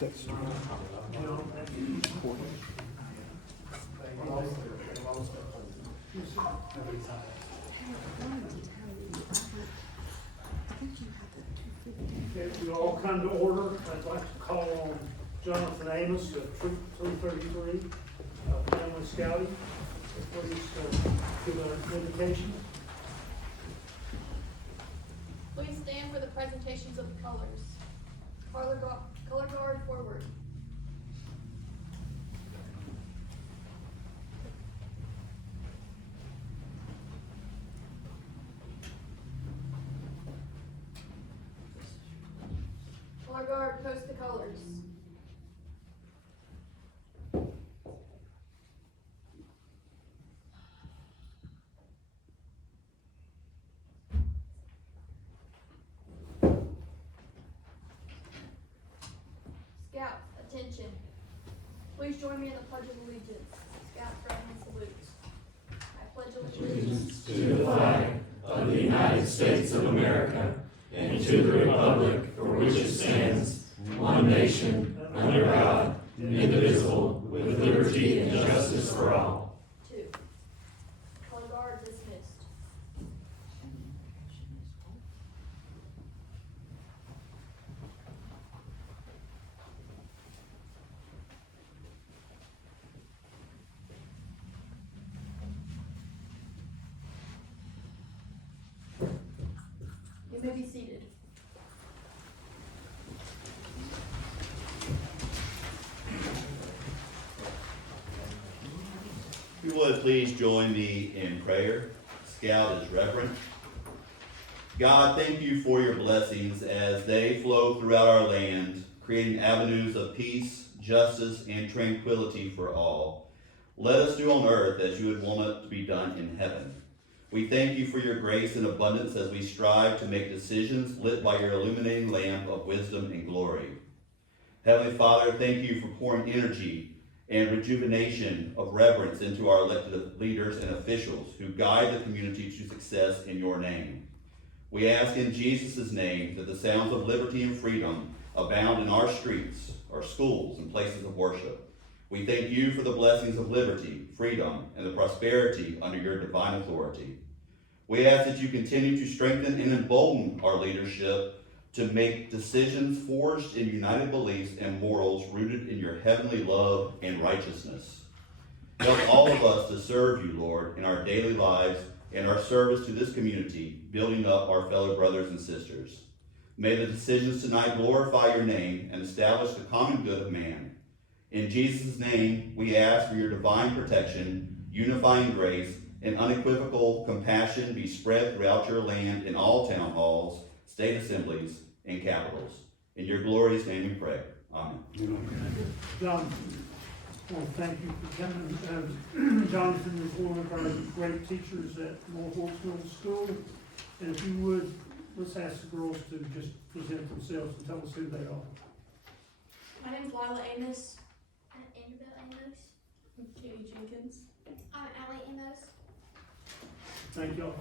That's Okay, we all come to order. I'd like to call on Jonathan Amos of Troop 333, Family Scouting. Please give an invocation. Please stand for the presentations of the colors. Color guard forward. Color guard, post the colors. Scouts, attention. Please join me in the Pledge of Allegiance. Scouts, right hand salutes. I pledge allegiance To the flag of the United States of America and to the republic for which it stands, one nation, under God, indivisible, with liberty and justice for all. 2. Color guard dismissed. You may be seated. If you would please join me in prayer. Scout is reverent. God, thank you for your blessings as they flow throughout our land, creating avenues of peace, justice, and tranquility for all. Let us do on earth as you would want it to be done in heaven. We thank you for your grace and abundance as we strive to make decisions lit by your illuminating lamp of wisdom and glory. Heavenly Father, thank you for pouring energy and rejuvenation of reverence into our elected leaders and officials who guide the community to success in your name. We ask in Jesus' name that the sounds of liberty and freedom abound in our streets, our schools, and places of worship. We thank you for the blessings of liberty, freedom, and the prosperity under your divine authority. We ask that you continue to strengthen and embolden our leadership to make decisions forged in united beliefs and morals rooted in your heavenly love and righteousness. Help all of us to serve you, Lord, in our daily lives and our service to this community, building up our fellow brothers and sisters. May the decisions tonight glorify your name and establish the common good of man. In Jesus' name, we ask for your divine protection, unifying grace, and unequivocal compassion be spread throughout your land in all town halls, state assemblies, and capitals. In your glorious name we pray. Amen. John, I want to thank you for coming. Jonathan is one of our great teachers at North Wilkesboro School. And if you would, let's ask the girls to just present themselves and tell us who they are. My name is Lila Amos. I'm Annabelle Amos. I'm Katie Jenkins. I'm Allie Amos. Thank y'all.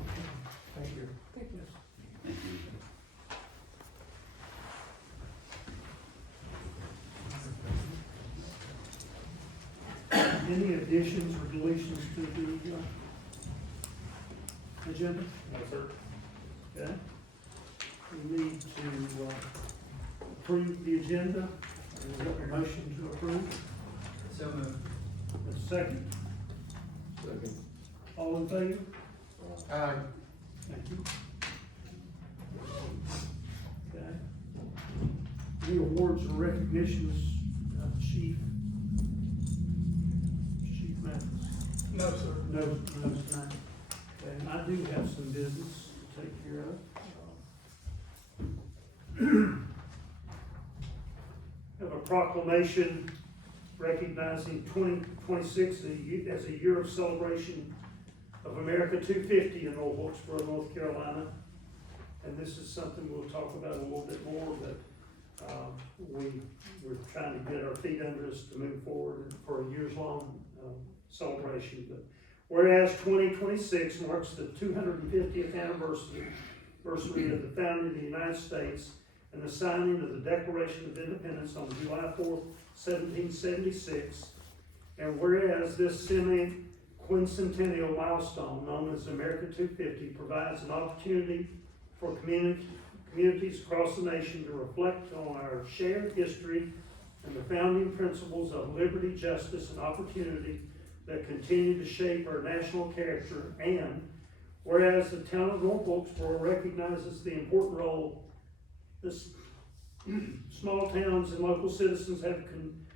Thank you. Thank you. Thank you. Any additions or deletions to the agenda? No, sir. Okay. We need to approve the agenda. Is there a motion to approve? So moved. A second. Second. All in favor? Aye. Thank you. Okay. Any awards or recognitions, Chief Mathis? No, sir. No, tonight. Okay, and I do have some business to take care of. Have a proclamation recognizing 2026 as a year of celebration of America 250 in Old Wilkesboro, North Carolina. And this is something we'll talk about a little bit more, but we're trying to get our feet under us to move forward for a years-long celebration. But whereas 2026 marks the 250th anniversary of the founding of the United States, and the signing of the Declaration of Independence on July 4th, 1776. And whereas this semi-quincentennial milestone, known as America 250, provides an opportunity for communities across the nation to reflect on our shared history and the founding principles of liberty, justice, and opportunity that continue to shape our national character. And whereas the town of North Wilkesboro recognizes the important role this small towns and local citizens have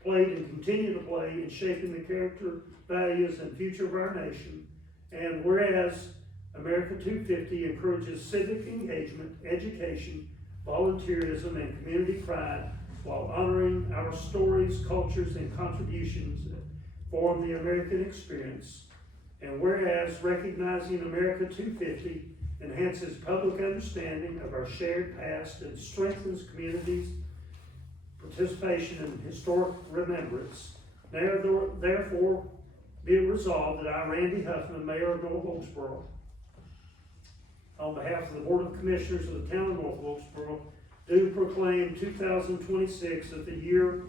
played and continue to play in shaping the character, values, and future of our nation. And whereas America 250 encourages civic engagement, education, volunteerism, and community pride while honoring our stories, cultures, and contributions that form the American experience. And whereas recognizing America 250 enhances public understanding of our shared past and strengthens communities' participation in historic remembrance. Therefore, be it resolved that I, Randy Huffman, Mayor of North Wilkesboro, on behalf of the Board of Commissioners of the Town of North Wilkesboro, do proclaim 2026 as the year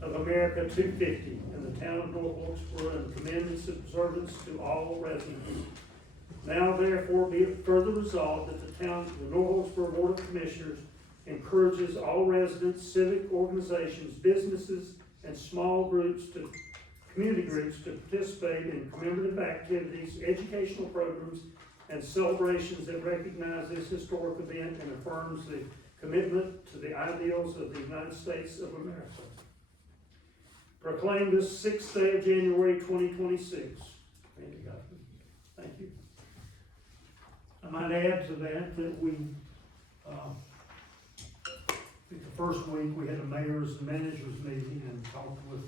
of America 250 in the Town of North Wilkesboro and commend its observance to all residents. Now therefore be it further resolved that the North Wilkesboro Board of Commissioners encourages all residents, civic organizations, businesses, and small groups community groups to participate in commemorative activities, educational programs, and celebrations that recognize this historic event and affirms the commitment to the ideals of the United States of America. Proclaim this 6th day of January 2026. Randy Huffman. Thank you. I might add to that we, I think the first week we had a mayor's and managers meeting and talked with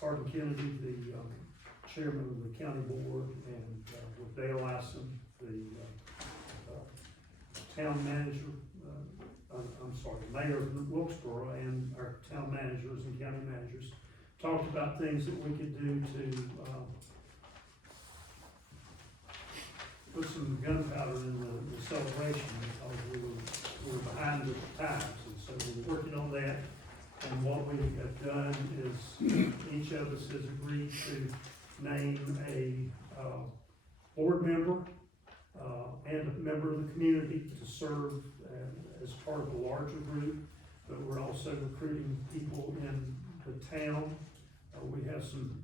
Arden Kennedy, the chairman of the county board, and with Dale Ison, the town manager, mayor of Wilkesboro, and our town managers and county managers, talked about things that we could do to put some gunpowder in the celebration, because we were behind the times, and so we're working on that. And what we have done is each of us has agreed to name a board member and a member of the community to serve as part of a larger group, but we're also recruiting people in the town. We have some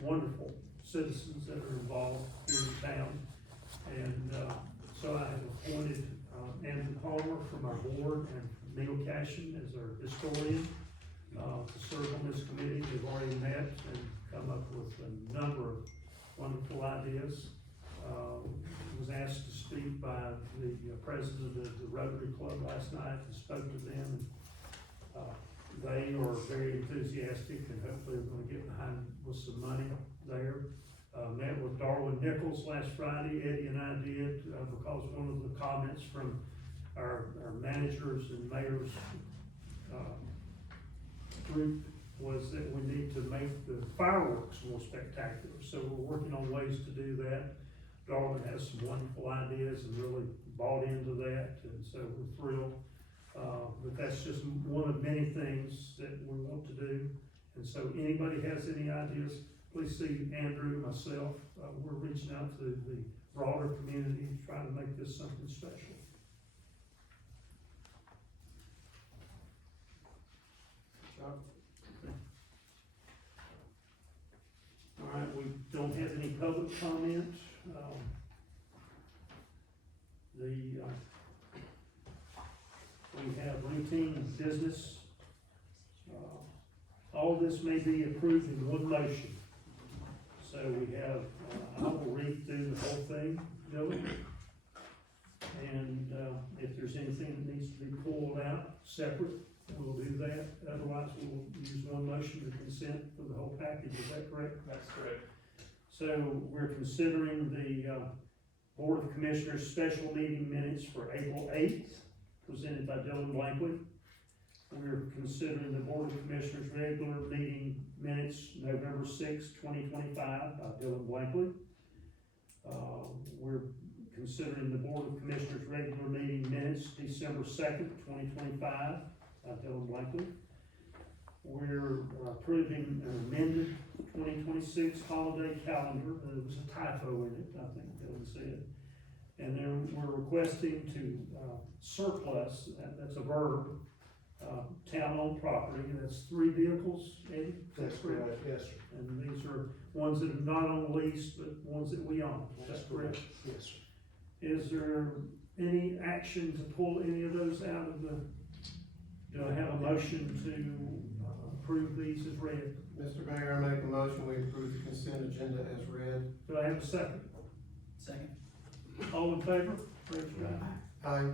wonderful citizens that are involved here in town, and so I have appointed Andrew Palmer from our board and Neil Cashin as our historian to serve on this committee. They've already met and come up with a number of wonderful ideas. Was asked to speak by the president of the Rotary Club last night and spoke to them. They are very enthusiastic and hopefully we're going to get behind with some money there. Met with Darwin Nichols last Friday. Eddie and I did because one of the comments from our managers and mayors group was that we need to make the fireworks more spectacular. So we're working on ways to do that. Darwin has some wonderful ideas and really bought into that, and so we're thrilled. But that's just one of many things that we want to do. And so anybody has any ideas, please see Andrew, myself. We're reaching out to the broader community, trying to make this something special. All right, we don't have any public comment. We have routine business. All this may be approved in one motion. So we have, I will read through the whole thing, Dylan. And if there's anything that needs to be pulled out separate, we'll do that. Otherwise, we'll use one motion to consent for the whole package. Is that correct? That's correct. So we're considering the Board of Commissioners special meeting minutes for April 8th, presented by Dylan Blankley. We're considering the Board of Commissioners regular meeting minutes November 6th, 2025 by Dylan Blankley. We're considering the Board of Commissioners regular meeting minutes, December 2nd, 2025, I tell them blankly. We're approving an amended 2026 holiday calendar. There was a typo in it, I think Dylan said. And then we're requesting to surplus, that's a verb, town-owned property, and that's 3 vehicles, Eddie? That's correct, yes, sir. And these are ones that are not on lease, but ones that we own, that's correct? Yes, sir. Is there any action to pull any of those out of the, do I have a motion to approve these as read? Mr. Mayor, I make a motion, we approve the consent agenda as read. Do I have a second? Second. All in favor? Raise your hand. Aye.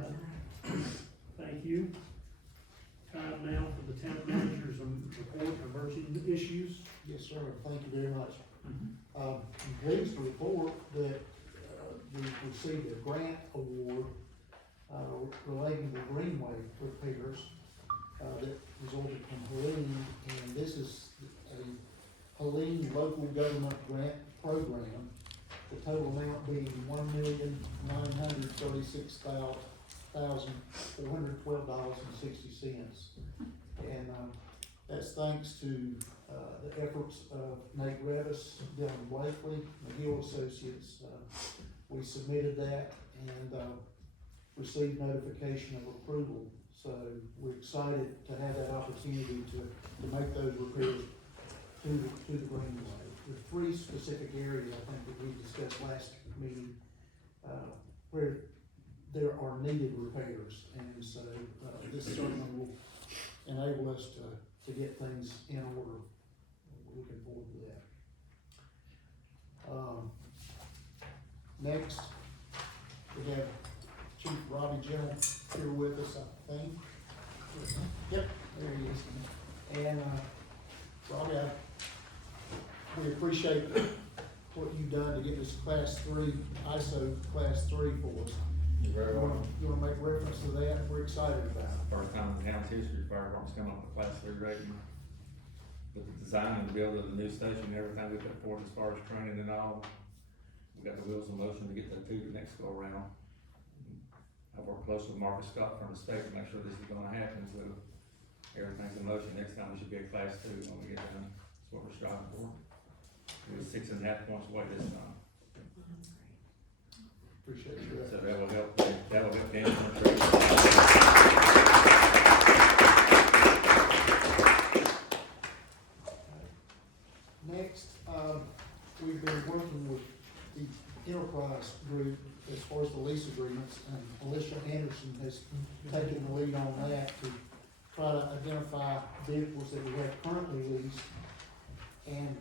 Thank you. Time now for the town manager's report of emerging issues. Yes, sir, thank you very much. I'm pleased to report that we've received a grant award relating to greenway repairs that resulted from Helene, and this is a Helene local government grant program. The total amount being $1,936,412.60. And that's thanks to the efforts of Nate Revis, Dylan Blakely, McGill Associates. We submitted that and received notification of approval. So we're excited to have that opportunity to make those repairs to the greenway. The 3 specific areas I think that we discussed last meeting where there are needed repairs, and so this certainly will enable us to get things in order. We're looking forward to that. Next, we have Chief Robbie General here with us, I think. Yep, there he is. And Robbie, we appreciate what you've done to get this Class 3, ISO Class 3 for us. You're very welcome. You wanna make reference to that? We're excited about it. First time in town's history, fire department's come up with Class 3 rating. With the design and build of the new station and everything we put forward as far as training and all, we got the wheels in motion to get that to the next go around. I've worked close with Marcus Scott from the state to make sure this is gonna happen, so everything's in motion. Next time we should be a Class 2 when we get done. That's what we're striving for. It was 6.5 points away this time. Appreciate your So effort. that will help Daniel. Next, we've been working with the enterprise group as far as the lease agreements, and Alicia Anderson has taken the lead on that to try to identify vehicles that we have currently leased and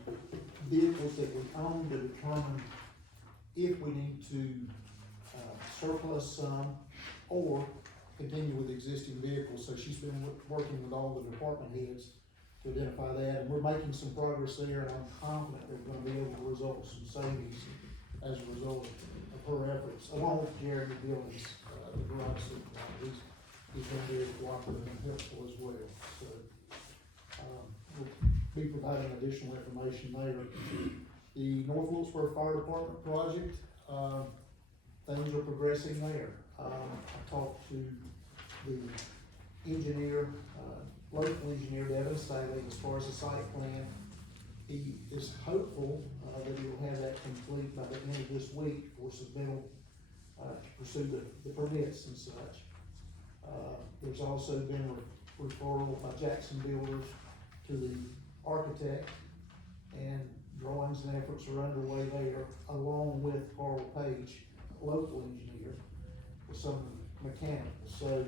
vehicles that we own to determine if we need to surplus some or continue with existing vehicles. So she's been working with all the department heads to identify that, and we're making some progress there, and I'm confident that we're gonna be able to result in some savings as a result of her efforts, along with Jeremy Billings, the garage supervisor. He's been very cooperative and helpful as well. So, we'll be providing additional information there. The North Wilkesboro Fire Department project, things are progressing there. I talked to the engineer, local engineer, Devin Staley, as far as the site plan. He is hopeful that he will have that complete by the end of this week for submittal to pursue the permits and such. There's also been a referral by Jackson Builders to the architect, and drawings and efforts are underway there, along with Carl Page, local engineer, for some mechanical. So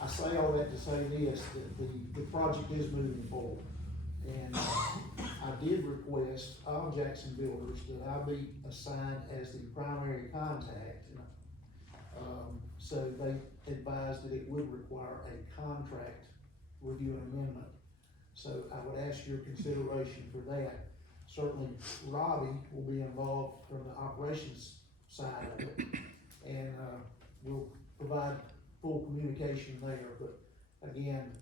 I say all that to say this, that the project is moving forward. And I did request of Jackson Builders that I be assigned as the primary contact. So they advised that it would require a contract review and amendment. So I would ask your consideration for that. Certainly Robbie will be involved from the operations side of it, and we'll provide full communication there. But again,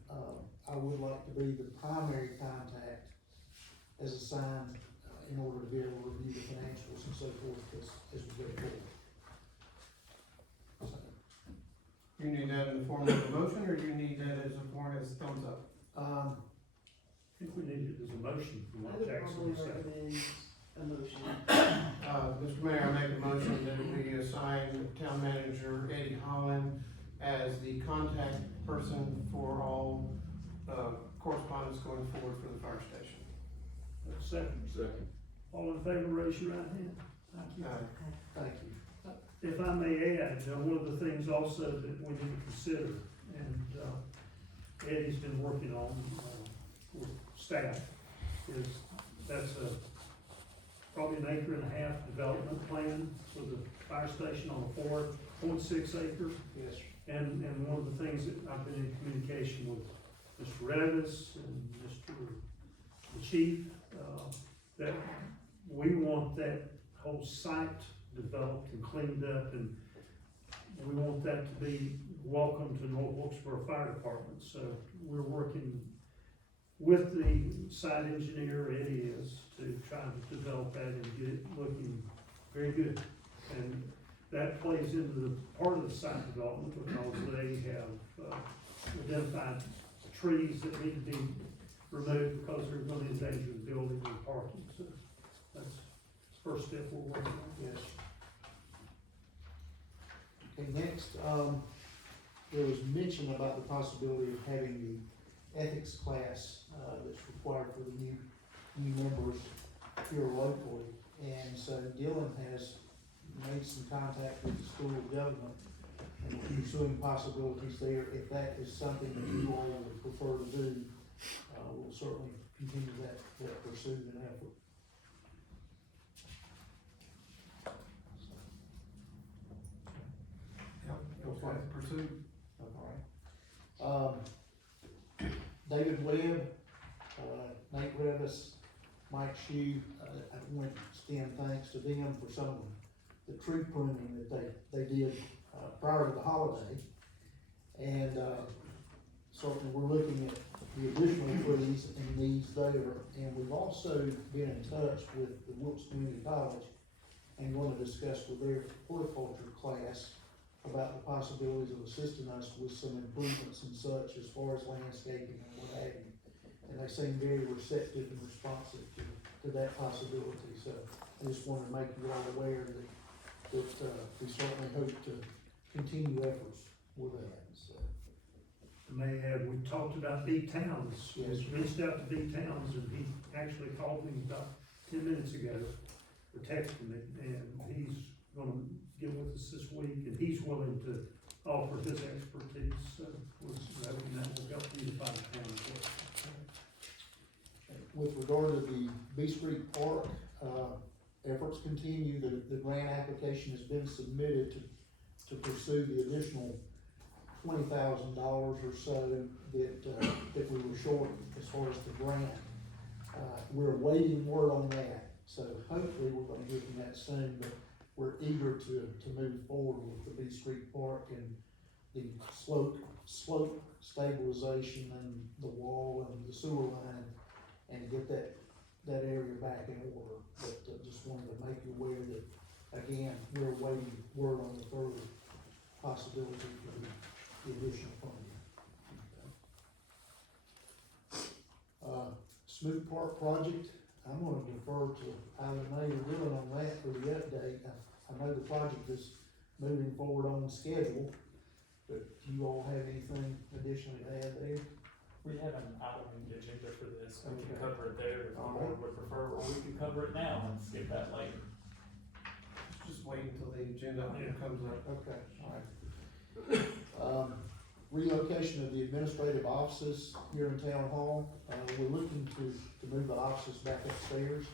I would like to be the primary contact as assigned in order to be able to review the financials and so forth as we go forward. You need that in the form of a motion, or you need that as a form as thumbs up? I think we need it as a motion from I what would Jackson probably said. recommend a motion. Mr. Mayor, I make a motion that we assign town manager Eddie Holland as the contact person for all, correspondence going forward for the fire station. Second. Second. All in favor, raise your right hand. Thank you. Thank you. If I may add, one of the things also that we need to consider, and Eddie's been working on, with staff, is that's probably an 1.5 acre development plan for the fire station on a 4.6 acre. Yes, And one of the things that I've been in communication with Mr. Revis and Mr. the Chief, that we want that whole site developed and cleaned up, and we want that to be welcome to North Wilkesboro Fire Department. So we're working with the site engineer, Eddie is, to try to develop that and get it looking very good. And that plays into the part of the site development because they have identified trees that need to be removed because they're going to endanger the building and parking. So that's the first step we're working on. yes. Okay, next, there was mention about the possibility of having the ethics class, that's required for the new members here locally. And so Dylan has made some contact with the school of government and pursuing possibilities there. If that is something that you all would prefer to do, we'll certainly continue that pursuit and effort. Okay, pursue. All right. David Webb, Nate Revis, Mike Shue, I want to extend thanks to them for some of the tree pruning that they did, prior to the holiday. And, certainly we're looking at the additional trees and needs there. And we've also been in touch with the Wilkes Community College and going to discuss with their horticulture class about the possibilities of assisting us with some improvements and such as far as landscaping and what have you. And they seem very receptive and responsive to that possibility. So I just wanted to make you all aware that we certainly hope to continue efforts with that, so. May have, we talked about B Towns. Yes. We reached out to B Towns and he actually called me about 10 minutes ago, or texted me, and he's gonna get with us this week, and he's willing to offer his expertise, so that will help you to find a town as well. With regard to the B Street Park, efforts continue. The grant application has been submitted to pursue the additional $20,000 or so that we were short as far as the grant. We're awaiting word on that, so hopefully we're gonna get them that soon, but we're eager to move forward with the B Street Park and the slope stabilization and the wall and the sewer line, and get that area back in order. But just wanted to make you aware that, again, we're awaiting word on the further possibility for the additional funding. Smooth Park project, I'm gonna defer to either Nate or Dylan on that for the update. I know the project is moving forward on schedule, but do you all have anything additionally to add there? We have an item in the agenda for this, we can Okay. cover it there if the board would prefer, or we can cover it now and skip that later. Just wait until the agenda item comes up. Okay, all right. Relocation of the administrative offices here in Town Hall. We're looking to move the offices back upstairs.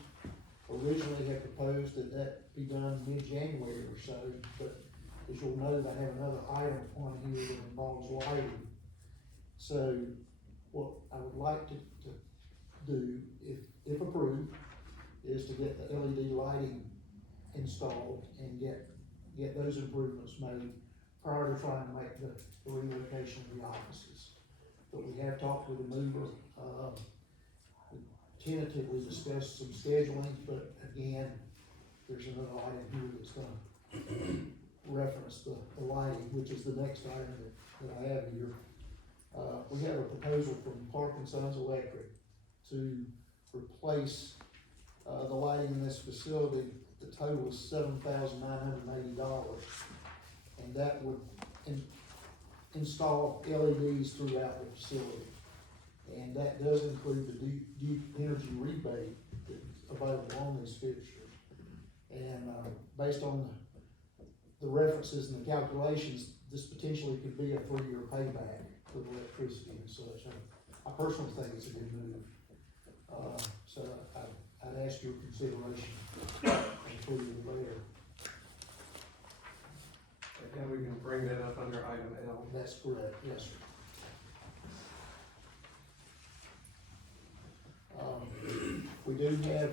Originally had proposed that be done mid-January or so, but as you'll note, I have another item on here that involves lighting. So what I would like to do, if approved, is to get the LED lighting installed and get those improvements made prior to trying to make the relocation of the offices. But we have talked with the mover, we tentatively discussed some scheduling, but again, there's another item here that's gonna reference the lighting, which is the next item that I have here. We have a proposal from Clark and Sons Electric to replace, the lighting in this facility. The total is $7,980, and that would install LEDs throughout the facility. And that does include the Duke Energy rebate that's available on these fixtures. And, based on the references and the calculations, this potentially could be a 3-year payback with electricity and such. I personally think it's a good move. So I'd ask your consideration for you there. And we can bring that up under item L. That's correct, yes, sir. We do have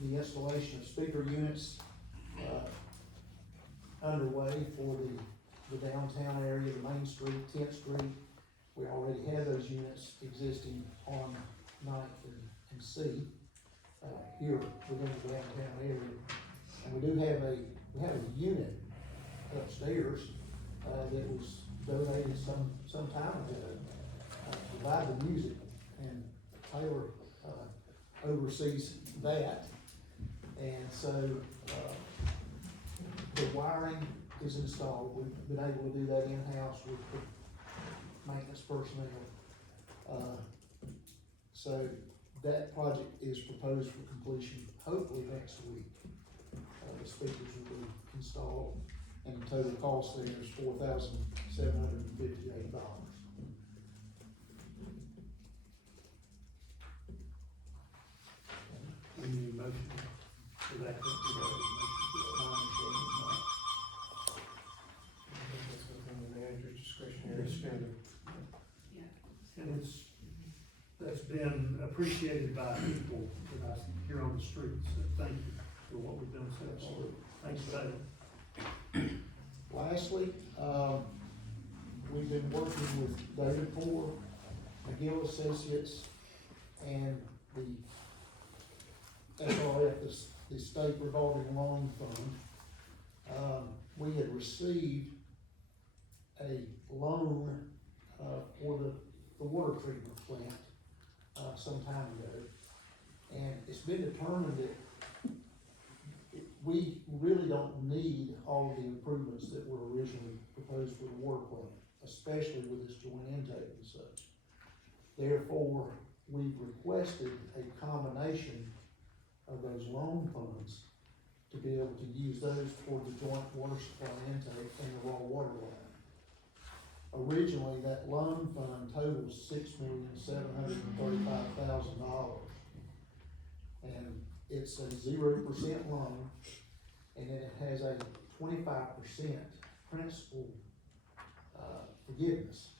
the installation of speaker units, underway for the downtown area, the Main Street, 10th Street. We already have those units existing on 9th and C, here within the downtown area. And we do have a unit upstairs, that was donated some time ago, to provide the music, and Taylor, oversees that. And so, the wiring is installed. We've been able to do that in-house with the maintenance personnel. So that project is proposed for completion hopefully next week. The speakers will be installed, and the total cost there is $4,758. We need a motion for that. That's within the manager's discretionary spending. And that's been appreciated by people that I hear on the streets, so thank you for what we've done so far. Thanks, David. Lastly, we've been working with David Poor, McGill Associates, and the SRF, the State Revolving Loan Fund. We had received a loan, for the water treatment plant, some time ago. And it's been determined that we really don't need all of the improvements that were originally proposed for the water plant, especially with this joint intake and such. Therefore, we've requested a combination of those loan funds to be able to use those toward the joint water supply intake and the raw water line. Originally, that loan fund totals $6,735,000. And it's a 0% loan, and then it has a 25% principal, forgiveness.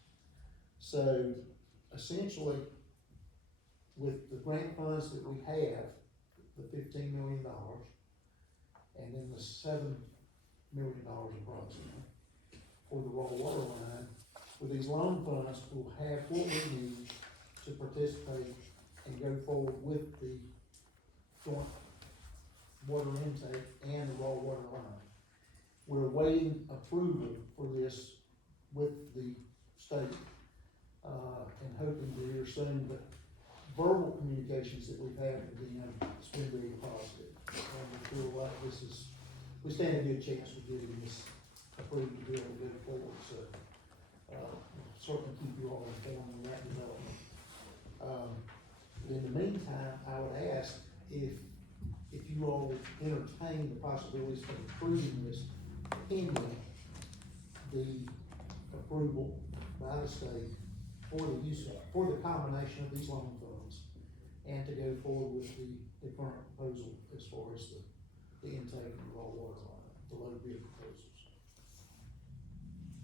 So essentially, with the grant funds that we have, the $15 million, and then the $7 million approximately for the raw water line, with these loan funds, we'll have what we need to participate and go forward with the joint water intake and the raw water line. We're awaiting approval for this with the state, and hoping to hear soon, but verbal communications that we've had with them, it's been very positive. And we feel like we stand a good chance of getting this approved to be able to go forward, so, certainly keep you all informed on that development. In the meantime, I would ask if you all would entertain the possibilities of approving this pending the approval by the state for the combination of these loan funds, and to go forward with the current proposal as far as the intake and the raw water line, the low bid proposals.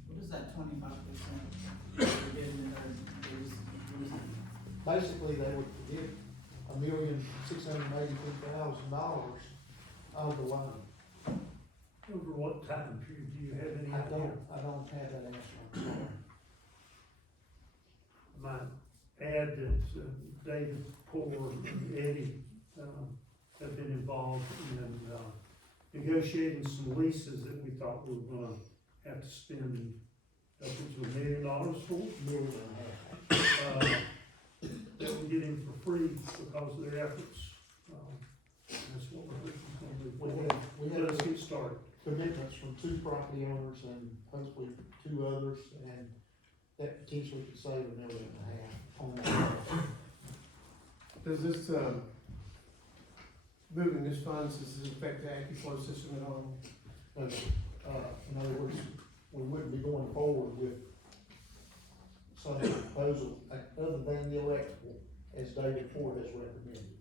What is that 25%? Basically, they would forgive $1,682,000 of the loan. Over what time period, do you have any I idea? don't have that answer, I'm sorry. I might add that David Poor and Eddie have been involved in negotiating some leases that we thought we were gonna have to spend upwards of $1 million for. Million and a half. That we're getting for free because of their efforts. And that's what we're looking for. We Let us have get started. commitments from 2 property owners and hopefully 2 others, and that potentially could save $1.5 million on that. Does this, moving this funds, does this affect the AccuFlow system at all? But, in other words, we wouldn't be going forward with some proposal other than the electrical, as David Ford has recommended.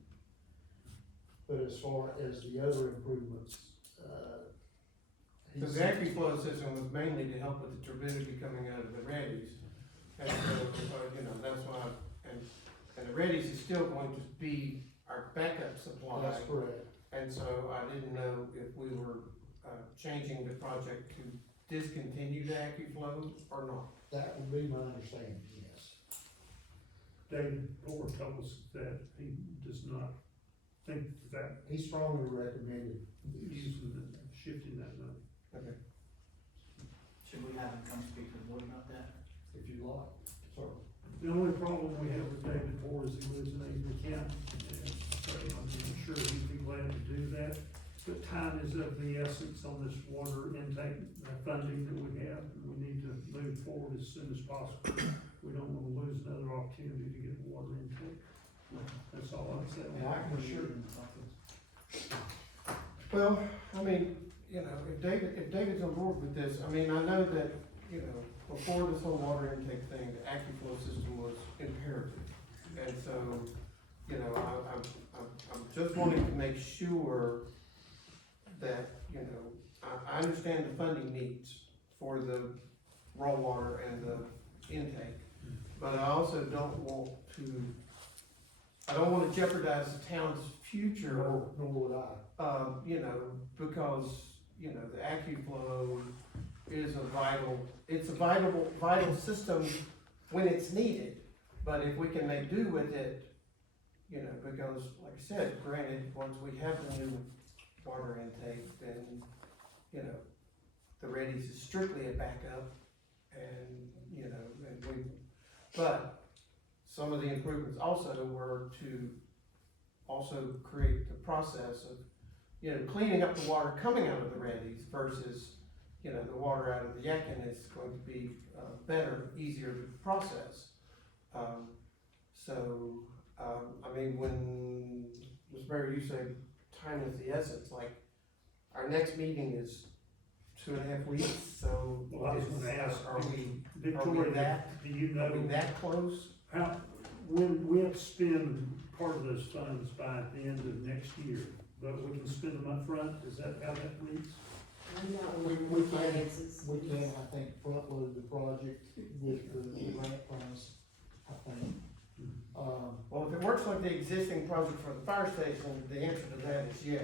But as far as the other improvements, Because the AccuFlow system was mainly to help with the turbidity coming out of the Reddies. And so, that's why, and the Reddies is still going to be our backup supply. that's correct. And so I didn't know if we were, changing the project to discontinue the AccuFlow or not. That would be my understanding, yes. David Ford told us that he does not think that He strongly recommended using the, shifting that money. Okay. Should we have him come speak to the board about that? if you like, sir. The only problem we have with David Ford is he lives in Avery County, and so I'm sure he'd be glad to do that. But time is of the essence on this water intake funding that we have, and we need to move forward as soon as possible. We don't wanna lose another opportunity to get water intake. That's all I'm saying. And I can assure you, Well, I mean, if David's on board with this, I mean, I know that, before this whole water intake thing, the AccuFlow system was imperative. And so, I'm just wanting to make sure that, I understand the funding needs for the raw water and the intake. But I also don't want to jeopardize the town's future. nor would I. Because, the AccuFlow is it's a vital system when it's needed. But if we can make do with it, because like I said, granted, once we have the new water intake, then, the Reddies is strictly a backup and, but some of the improvements also were to also create the process of, cleaning up the water coming out of the Reddies versus, the water out of the Yakin is going to be, better, easier to process. When, Ms. Mary, you say time is the essence, like, our next meeting is 2.5 weeks, so. Well, I was gonna ask, Are we Victoria, that- do you are we know that close? how, when we have to spend part of those funds by the end of next year, but we can spend them up front? Is that how that reads? We can, I think, front load the project with the grant funds, I think. Well, if it works like the existing project for the fire station, the answer to that is yes.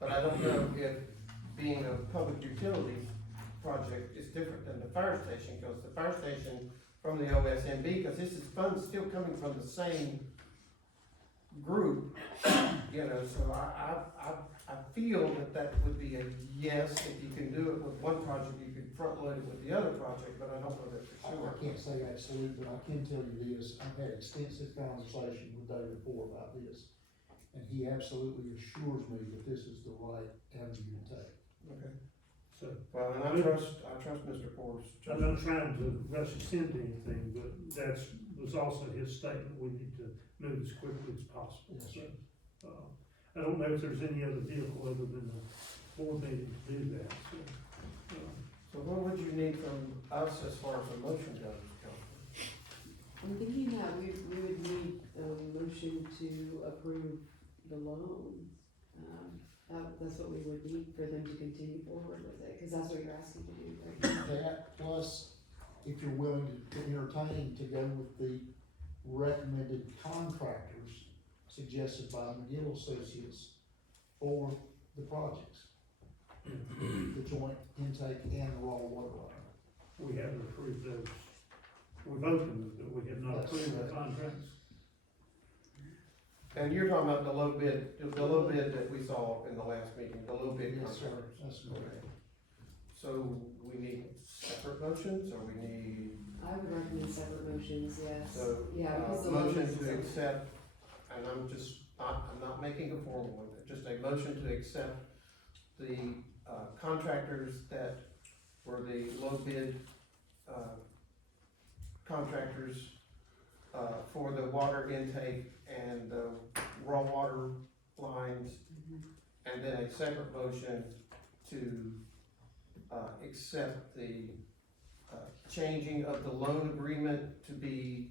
But I don't know if being a public utilities project is different than the fire station, because the fire station from the OSMB, because this is funds still coming from the same group, so I feel that would be a yes, if you can do it with one project, you could front load it with the other project, but I don't know that for I sure. can't say absolute, but I can tell you this, I've had extensive conversation with David Ford about this, and he absolutely assures me that this is the right avenue to take. Okay. So, Well, and I trust Mr. Ford's I'm judgment. not trying to rush us into anything, but was also his statement, we need to move as quickly as possible. Yes, sir. So, I don't know if there's any other vehicle other than the board meeting to do that, so. So what would you need from us as far as a motion goes, Councilman? I'm thinking that we would need a motion to approve the loan. That's what we would need for them to continue forward with it, cause that's what you're asking to do, right? That, plus, if you're willing to entertain to go with the recommended contractors suggested by McGill Associates for the projects. The joint intake and the raw water line. We haven't approved those. We've opened them, but we have not approved the contracts. And you're talking about the low bid that we saw in the last meeting, the low bid Yes, sir, contract. that's correct. So we need separate motions, or we need, I would recommend separate motions, yes. so, Yeah, because the loan motion is to separate. accept, and I'm not making a formal one, just a motion to accept the, contractors that were the low bid, contractors, for the water intake and the raw water lines, and then a separate motion to, accept the, changing of the loan agreement to be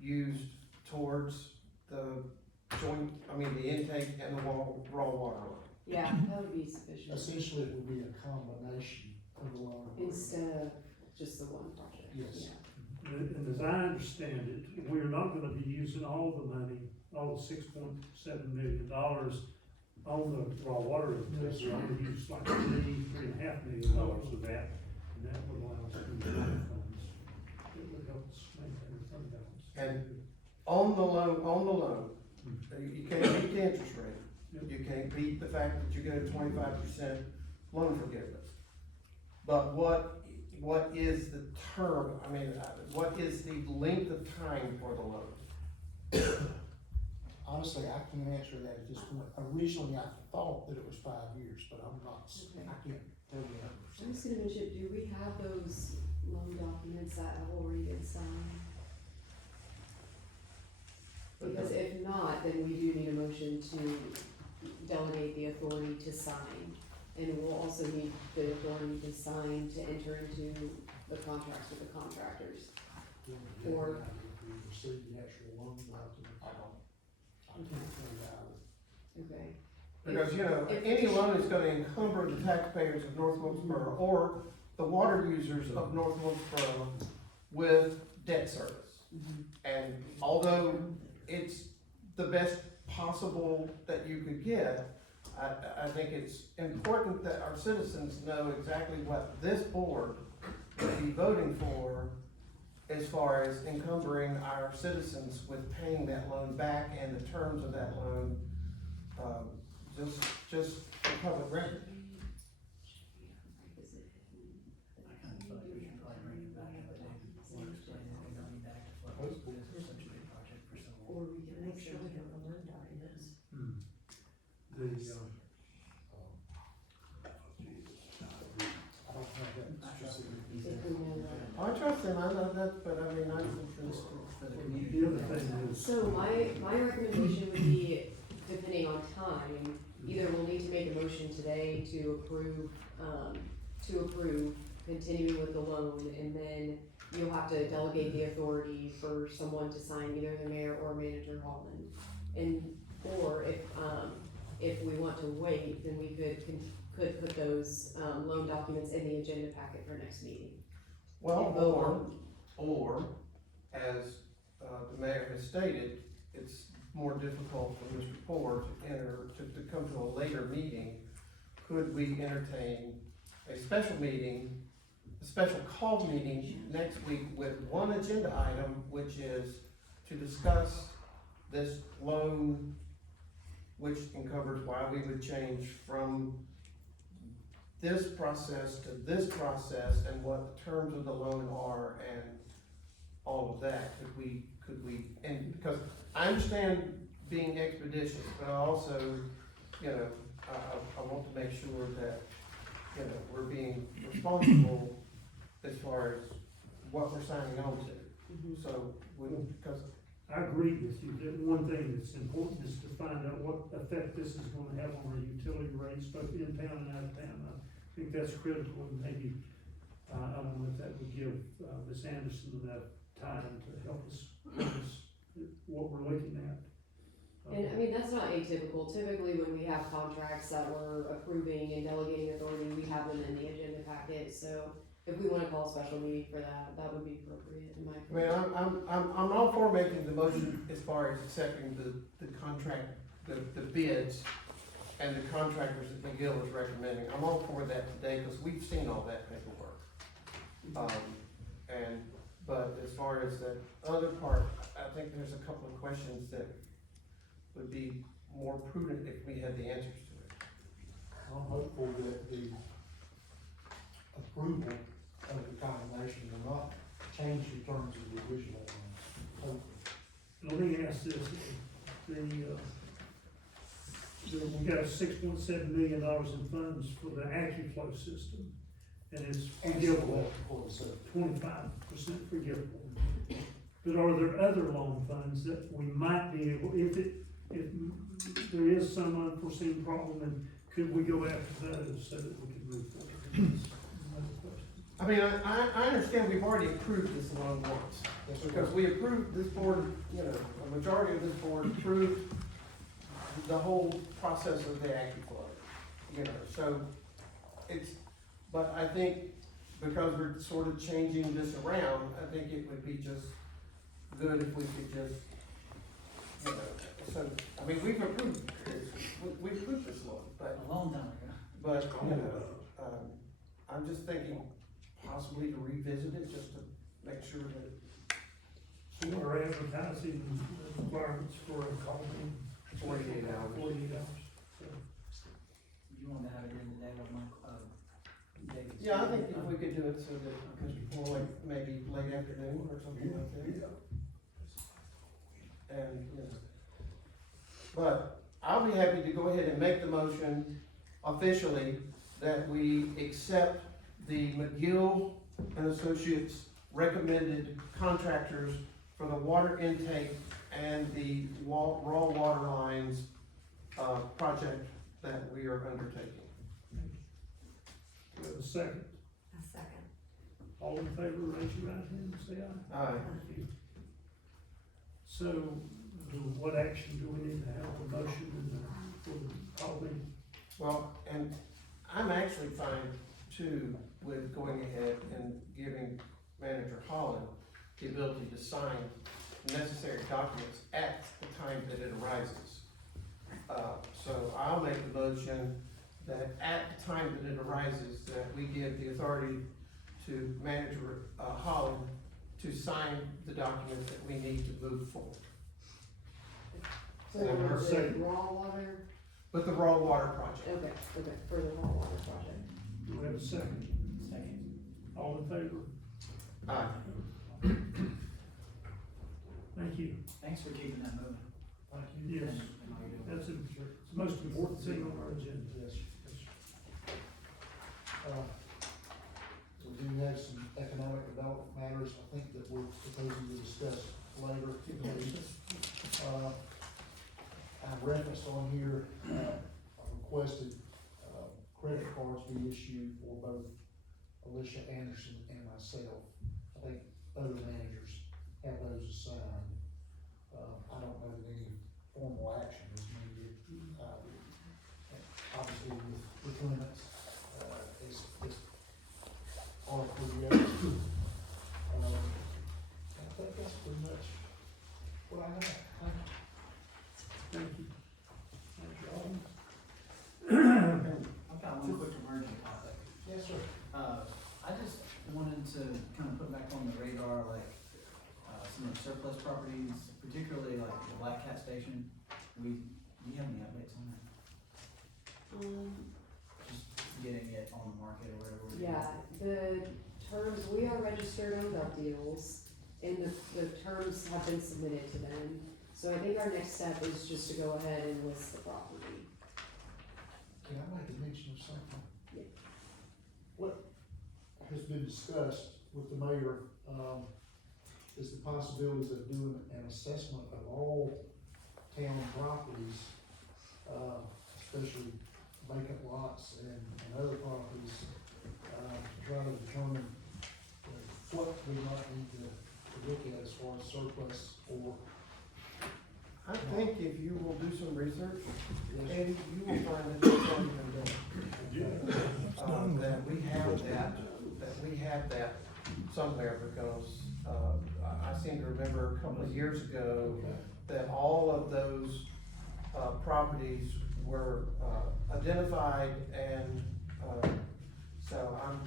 used towards the the intake and the raw water line. Yeah, that would be sufficient, Essentially, it would be a combination of the loan. instead of just the one project. Yes. Yeah. And as I understand it, we're not gonna be using all the money, all the $6.7 million on the raw water. Yes, sir. We're gonna use like $3.5 million of that, and that would allow us to use other funds. It would help us maintain the fund balance. And on the loan, you can't beat the interest rate. You can't beat the fact that you get a 25% loan forgiveness. But what is the term, what is the length of time for the loan? Honestly, I can't answer that at this point. Originally, I thought that it was 5 years, but I'm not, Okay. I can't tell you that. I was gonna mention, do we have those loan documents that have already been signed? Because if not, then we do need a motion to delegate the authority to sign. And we'll also need the authority to sign to enter into the contracts with the contractors. Or- If we receive the actual loan document, I can't tell you that. Okay. Because, If- any loan is gonna encumber the taxpayers of North Wilkesboro or the water users of North Wilkesboro with debt service. Mhm. And although it's the best possible that you could get, I think it's important that our citizens know exactly what this board will be voting for as far as encumbering our citizens with paying that loan back and the terms of that loan, just for public record. Or we can make sure we have the loan documents. The, I don't have that specific. If we know that. I trust them, I know that, but I mean, I think for the community. the other thing is, So my recommendation would be, depending on time, either we'll need to make a motion today to approve continuing with the loan, and then you'll have to delegate the authority for someone to sign, either the mayor or manager Holland. Or if we want to wait, then we could put those, loan documents in the agenda packet for next meeting. Well, And vote or, as, the mayor has stated, it's more difficult for Mr. Ford to come to a later meeting. Could we entertain a special meeting, a special call meeting next week with one agenda item, which is to discuss this loan, which encumbers why we would change from this process to this process and what the terms of the loan are and all of that. Could we, and because I understand being expeditious, but I also, I want to make sure that, we're being responsible as far as what we're signing on to. So, because I agree with you, that one thing that's important is to find out what effect this is gonna have on our utility rates, both in town and out of town. I think that's critical, and maybe, I don't know if that would give, Ms. Anderson enough time to help us what we're looking at. And I mean, that's not atypical. Typically, when we have contracts that we're approving and delegating authority, we have them in the agenda packet. So if we wanna call a special meeting for that, that would be appropriate in my I mean, opinion. I'm all for making the motion as far as accepting the contract, the bids and the contractors that McGill is recommending. I'm all for that today, because we've seen all that paperwork. But as far as the other part, I think there's a couple of questions that would be more prudent if we had the answers to it. I'm hopeful that the approval of the condemnation will not change the terms of the original one. Let me ask this, we got $6.7 million in funds for the AccuFlow system, and it's forgivable, 25% forgivable. But are there other loan funds that we might be able, if there is some unforeseen problem, and could we go after those so that we can move forward? I mean, I understand we've already approved this loan once, because we approved, this board, you know, a majority of this board approved the whole process of the AccuFlow, you know, so but I think because we're sort of changing this around, I think it would be just good if we could just, you know, so, I mean, we've approved this loan, but. A long time ago. But, you know, I'm just thinking possibly to revisit it, just to make sure that So we're advertising the requirements for a call in 48 hours. 48 hours. So, You want to have it in the day of my, David's. Yeah, I think if we could do it so that Mr. Floyd, maybe late afternoon or something like that. And, you know, but I'll be happy to go ahead and make the motion officially that we accept the McGill and Associates recommended contractors for the water intake and the raw water lines, project that we are undertaking. we have a second. A second. All in favor, raise your right hand and say aye. Aye. Thank you. So, what action do we need to have a motion for the calling? Well, and I'm actually fine too with going ahead and giving Manager Holland the ability to sign necessary documents at the time that it arises. So I'll make the motion that at the time that it arises, that we give the authority to Manager Holland to sign the documents that we need to move forward. So Yeah, we're the second. raw water, With the raw water project. okay, for the raw water project. Do we have a second? Second. All in favor? Aye. Thank you. Thanks for keeping that moving. Thank you. Yes, And all you're doing. that's it's the most important thing on our agenda. Yes. We do have some economic development matters, I think that we're proposing to discuss later. I've referenced on here, I requested, credit cards be issued for both Alicia Anderson and myself. I think other managers have those assigned. I don't know that any formal action is needed. Obviously with limits, is all for the others. I think that's pretty much what I have. Thank you. Thank you all. I've got one quick emerging topic. Yes, sir. I just wanted to kind of put back on the radar, like, some of the surplus properties, particularly like the Black Cat Station. Do you have any updates on that? Just getting it on the market or whatever. we're doing. Yeah, the terms, we are registered on gov deals, and the terms have been submitted to them. So I think our next step is just to go ahead and list the property. Can I make a mention of something? Yeah. What has been discussed with the mayor, is the possibilities of doing an assessment of all town properties, especially vacant lots and other properties, to try to determine what we might need to look at as far as surplus or. I think if you will do some research, and you will find that it's already been done. That we have that somewhere, because, I seem to remember a couple of years ago that all of those, properties were, identified, and, so I'm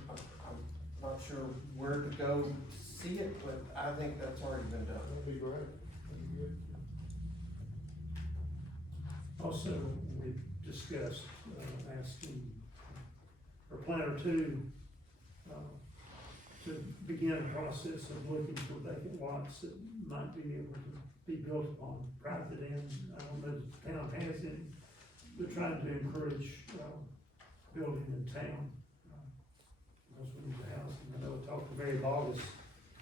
not sure where to go see it, but I think that's already been done. That'd be great. That'd be good. Also, we discussed, asking, or plan or two, to begin a process of looking for vacant lots that might be able to be built upon private end. I don't know if the town has any, but trying to encourage, building in town. Because we need the housing. I know I talked to Mary Boggus,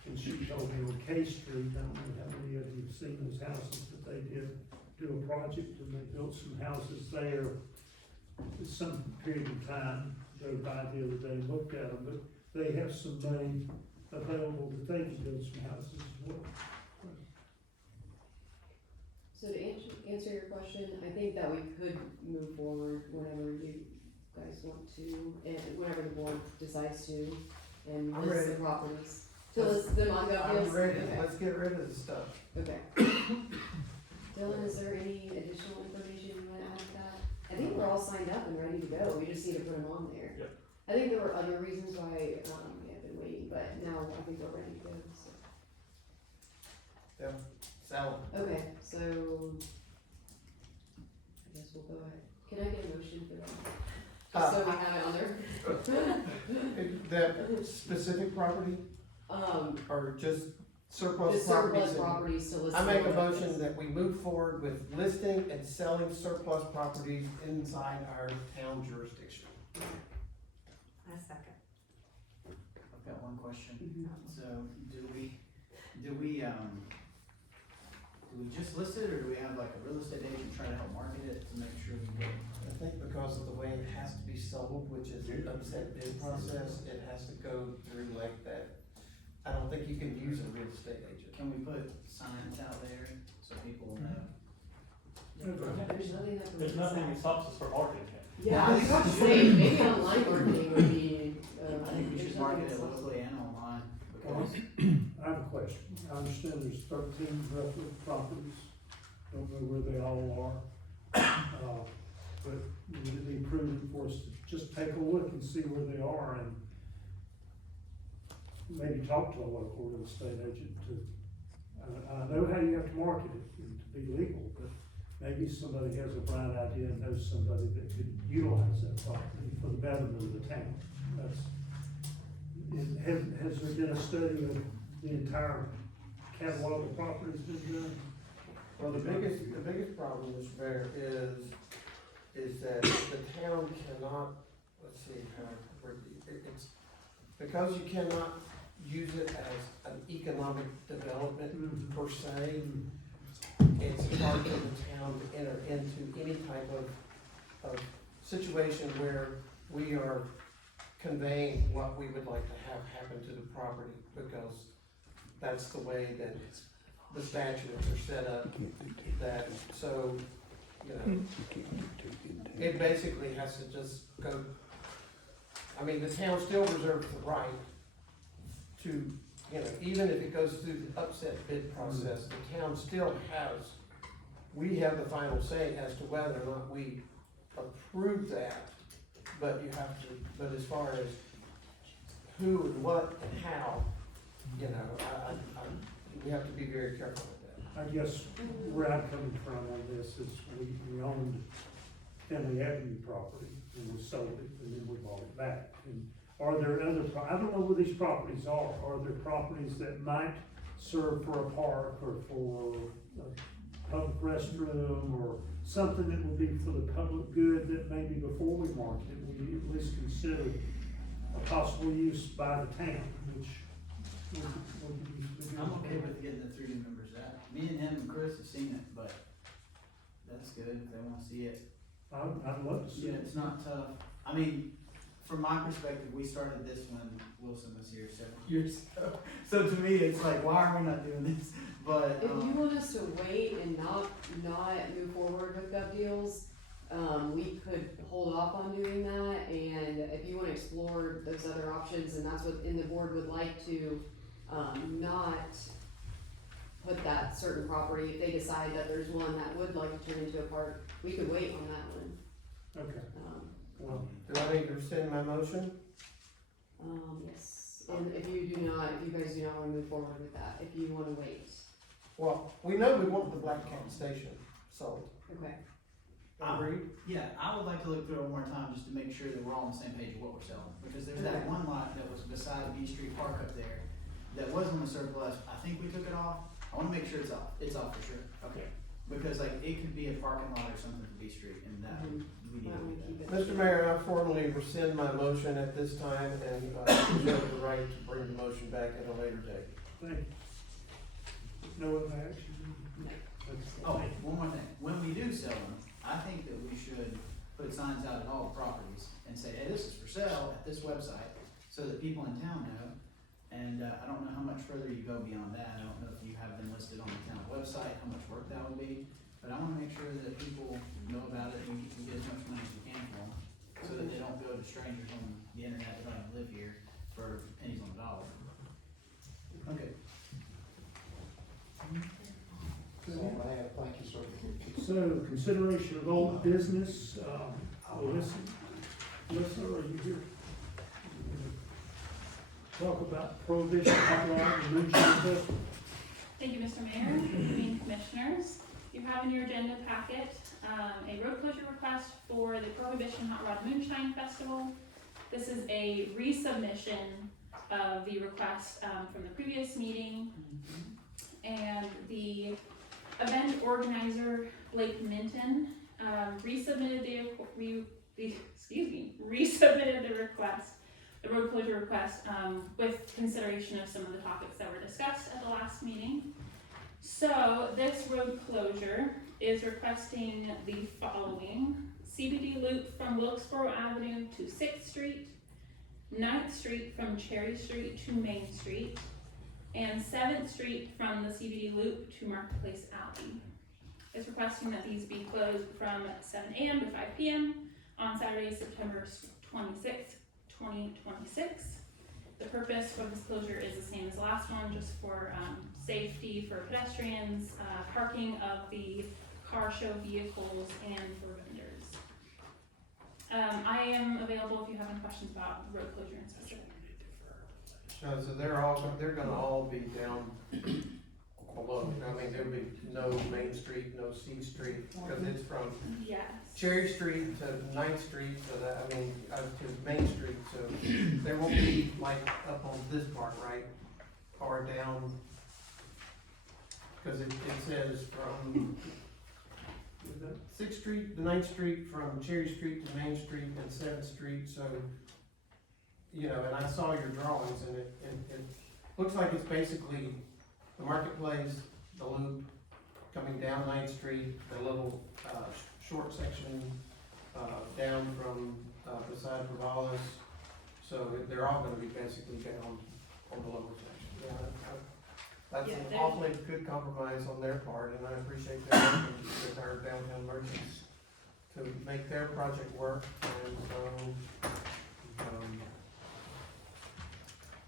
and she told me with K Street, I don't know how many of you have seen those houses, but they did do a project and they built some houses there. Some period of time, drove by the other day and looked at them, but they have some money available that they can build some houses as well. So to answer your question, I think that we could move forward whenever you guys want to, and whenever the board decides to, and I'm list the ready. properties. To list them on gov deals? I'm ready, Okay. let's get rid of the stuff. Okay. Dylan, is there any additional information you wanna add to that? I think we're all signed up and ready to go, we just need to put them on there. Yep. I think there were other reasons why, we have been waiting, but now I think we're ready to go, so. Yeah, sell Okay, so, I guess we'll go ahead. Can I get a motion for that? Just so we have it on there. that specific property or just surplus Just properties? surplus properties to list. I make a on motion this. that we move forward with listing and selling surplus properties inside our town jurisdiction. I second. I've got one question. Mhm. So, do we just list it, or do we have like a real estate agent trying to help market it to make sure we get? I think because of the way it has to be sold, which is an upset bid process, it has to go through like that. I don't think you can use a real estate agent. Can we put signs out there so people know? There's nothing that stops us from marketing it. Yeah, I was about to say, maybe online marketing would be, I think we there's should nothing market that it stops- locally and online, Well, because I have a question. I understand there's 13 roughly properties, don't know where they all are. But would it be prudent for us to just take a look and see where they are and maybe talk to a local real estate agent to, I know how you have to market it and to be legal, but maybe somebody has a bright idea and knows somebody that could utilize that property for the betterment of the town. Has there been a study of the entire catalog of properties been done? Well, the biggest problem, Mr. Mayor, is that the town cannot, let's see how, it's, because you cannot use it as an economic development per se, it's hard for the town to enter into any type of situation where we are conveying what we would like to have happen to the property, because that's the way that the statutes are set up, that, so, you know, it basically has to just go, I mean, the town still reserves the right to, you know, even if it goes through the upset bid process, the town still has, we have the final say as to whether or not we approve that, but you have to, but as far as who and what and how, you know, we have to be very careful with that. I guess where I'm coming from on this is we owned Finley Avenue property and we sold it and then we bought it back. And are there other, I don't know where these properties are there properties that might serve for a park or for a public restroom or something that would be for the public good that maybe before we market it, we at least consider a possible use by the town, which would be. I'm okay with getting the 3 new members out. Me and him and Chris have seen it, but that's good if they wanna see it. I'd love to see Yeah, it. it's not tough. I mean, from my perspective, we started this when Wilson was here 7 years ago. So to me, it's like, why are we not doing this? But, If you want us to wait and not move forward with gov deals, we could hold off on doing that, and if you wanna explore those other options, and that's what, and the board would like to, not put that certain property, if they decide that there's one that would like to turn into a park, we could wait on that one. Okay, well, Do I need to rescind my motion? Yes, and if you guys do not wanna move forward with that, if you wanna wait, Well, we know we want the Black Cat Station sold. okay. Agreed? Yeah, I would like to look through it one more time just to make sure that we're all on the same page of what we're selling. Because there's that one lot that was beside B Street Park up there that was on the surplus. I think we took it off. I wanna make sure it's off. It's off for sure. Okay. Because like, it could be a parking lot or something for B Street and that, we need Why to don't we do keep that. it? Mr. Mayor, I formally rescind my motion at this time and, reserve the right to bring the motion back at a later date. Thank you. No other action? Oh, one more thing. When we do sell them, I think that we should put signs out at all properties and say, hey, this is for sale at this website, so that people in town know. And, I don't know how much further you go beyond that. I don't know if you have them listed on the town website, how much work that would be. But I wanna make sure that people know about it and we can get as much money as we can for them, so that they don't go to strangers on the internet that don't even live here for pennies on the dollar. Okay. That's all I have, thank you, sir. So, consideration of old business, Alyssa, are you here? Talk about prohibition, hot rod, and moonshine festival. Thank you, Mr. Mayor, and Commissioners. You have in your agenda packet, a road closure request for the Prohibition Hot Rod Moonshine Festival. This is a resubmission of the request, from the previous meeting. And the event organizer, Blake Minton, resubmitted resubmitted the request, the road closure request, with consideration of some of the topics that were discussed at the last meeting. So this road closure is requesting the following: CBD loop from Wilkesboro Avenue to 6th Street, 9th Street from Cherry Street to Main Street, and 7th Street from the CBD loop to Marketplace Alley. It's requesting that these be closed from 7 a.m. to 5 p.m. on Saturday, September 26th, 2026. The purpose for this closure is the same as the last one, just for safety for pedestrians, parking of the car show vehicles, and for vendors. I am available if you have any questions about road closure and specific. So they're gonna all be down below, I mean, there'll be no Main Street, no C Street, because it's from Yes. Cherry Street to 9th Street, so that, I mean, to Main Street, so there won't be like up on this part, right? Or down, because it says from 6th Street to 9th Street, from Cherry Street to Main Street and 7th Street, so, you know, and I saw your drawings and it looks like it's basically the marketplace, the loop, coming down 9th Street, the little, short section, down from, beside Provalis. So they're all gonna be basically down on the lower section. Yeah, that's Yeah, an they're- awfully good compromise on their part, and I appreciate their working with our downtown merchants to make their project work, and so,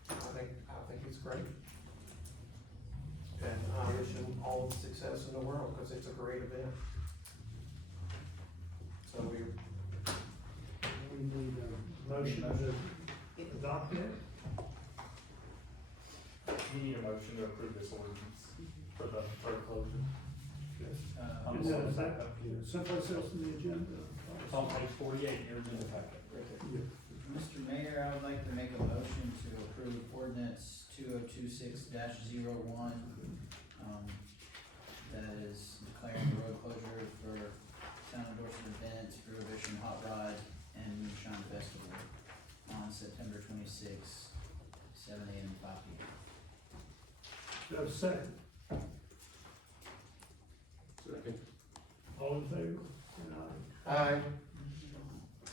I think it's great. And I wish them all the success in the world, because it's a great event. So We need a motion to adopt it. You need a motion to approve this ordinance for the road closure. And then is that someplace else in the agenda? It's on page 48 in your agenda packet. Yeah. Mr. Mayor, I would like to make a motion to approve ordinance 2026-01. That is declaring the road closure for Town of Dorset events, Prohibition Hot Rod and Moonshine Festival on September 26th, 7 a.m. to 5 p.m. Do I have a second? Second. All in favor? Say aye. I,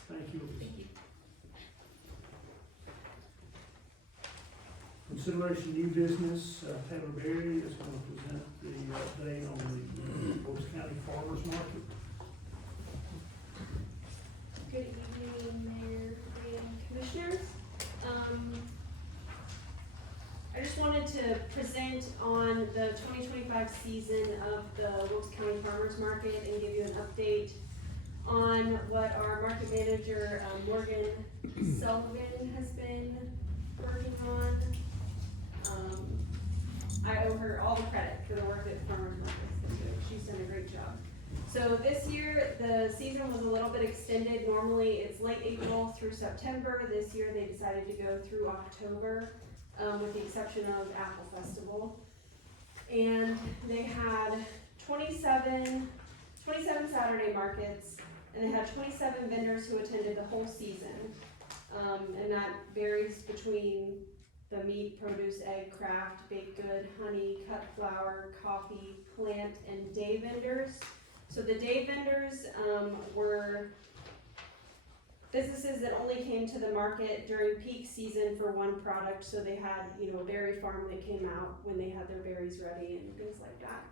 Thank you. Thank you. Consideration new business, Taylor Berry is going to present the update on the Wilkes County Farmers Market. Good evening, Mayor and Commissioners. I just wanted to present on the 2025 season of the Wilkes County Farmers Market and give you an update on what our market manager, Morgan Sullivan, has been working on. I owe her all the credit for the work that Farmers Market's been doing. She's done a great job. So this year, the season was a little bit extended. Normally, it's late April through September. This year, they decided to go through October, with the exception of Apple Festival. And they had 27 Saturday markets, and they had 27 vendors who attended the whole season. And that varies between the meat, produce, egg, craft, baked good, honey, cut flour, coffee, plant, and day vendors. So the day vendors were businesses that only came to the market during peak season for one product. So they had, a berry farm that came out when they had their berries ready and things like that.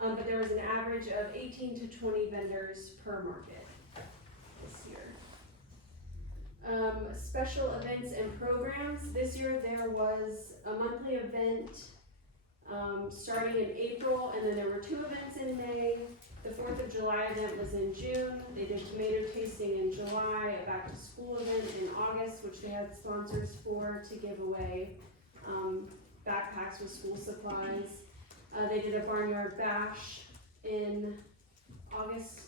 But there was an average of 18 to 20 vendors per market this year. Special events and programs. This year there was a monthly event starting in April, and then there were 2 events in May. The 4th of July event was in June. They did tomato tasting in July, a back to school event in August, which they had sponsors for to give away backpacks with school supplies. They did a barnyard bash in August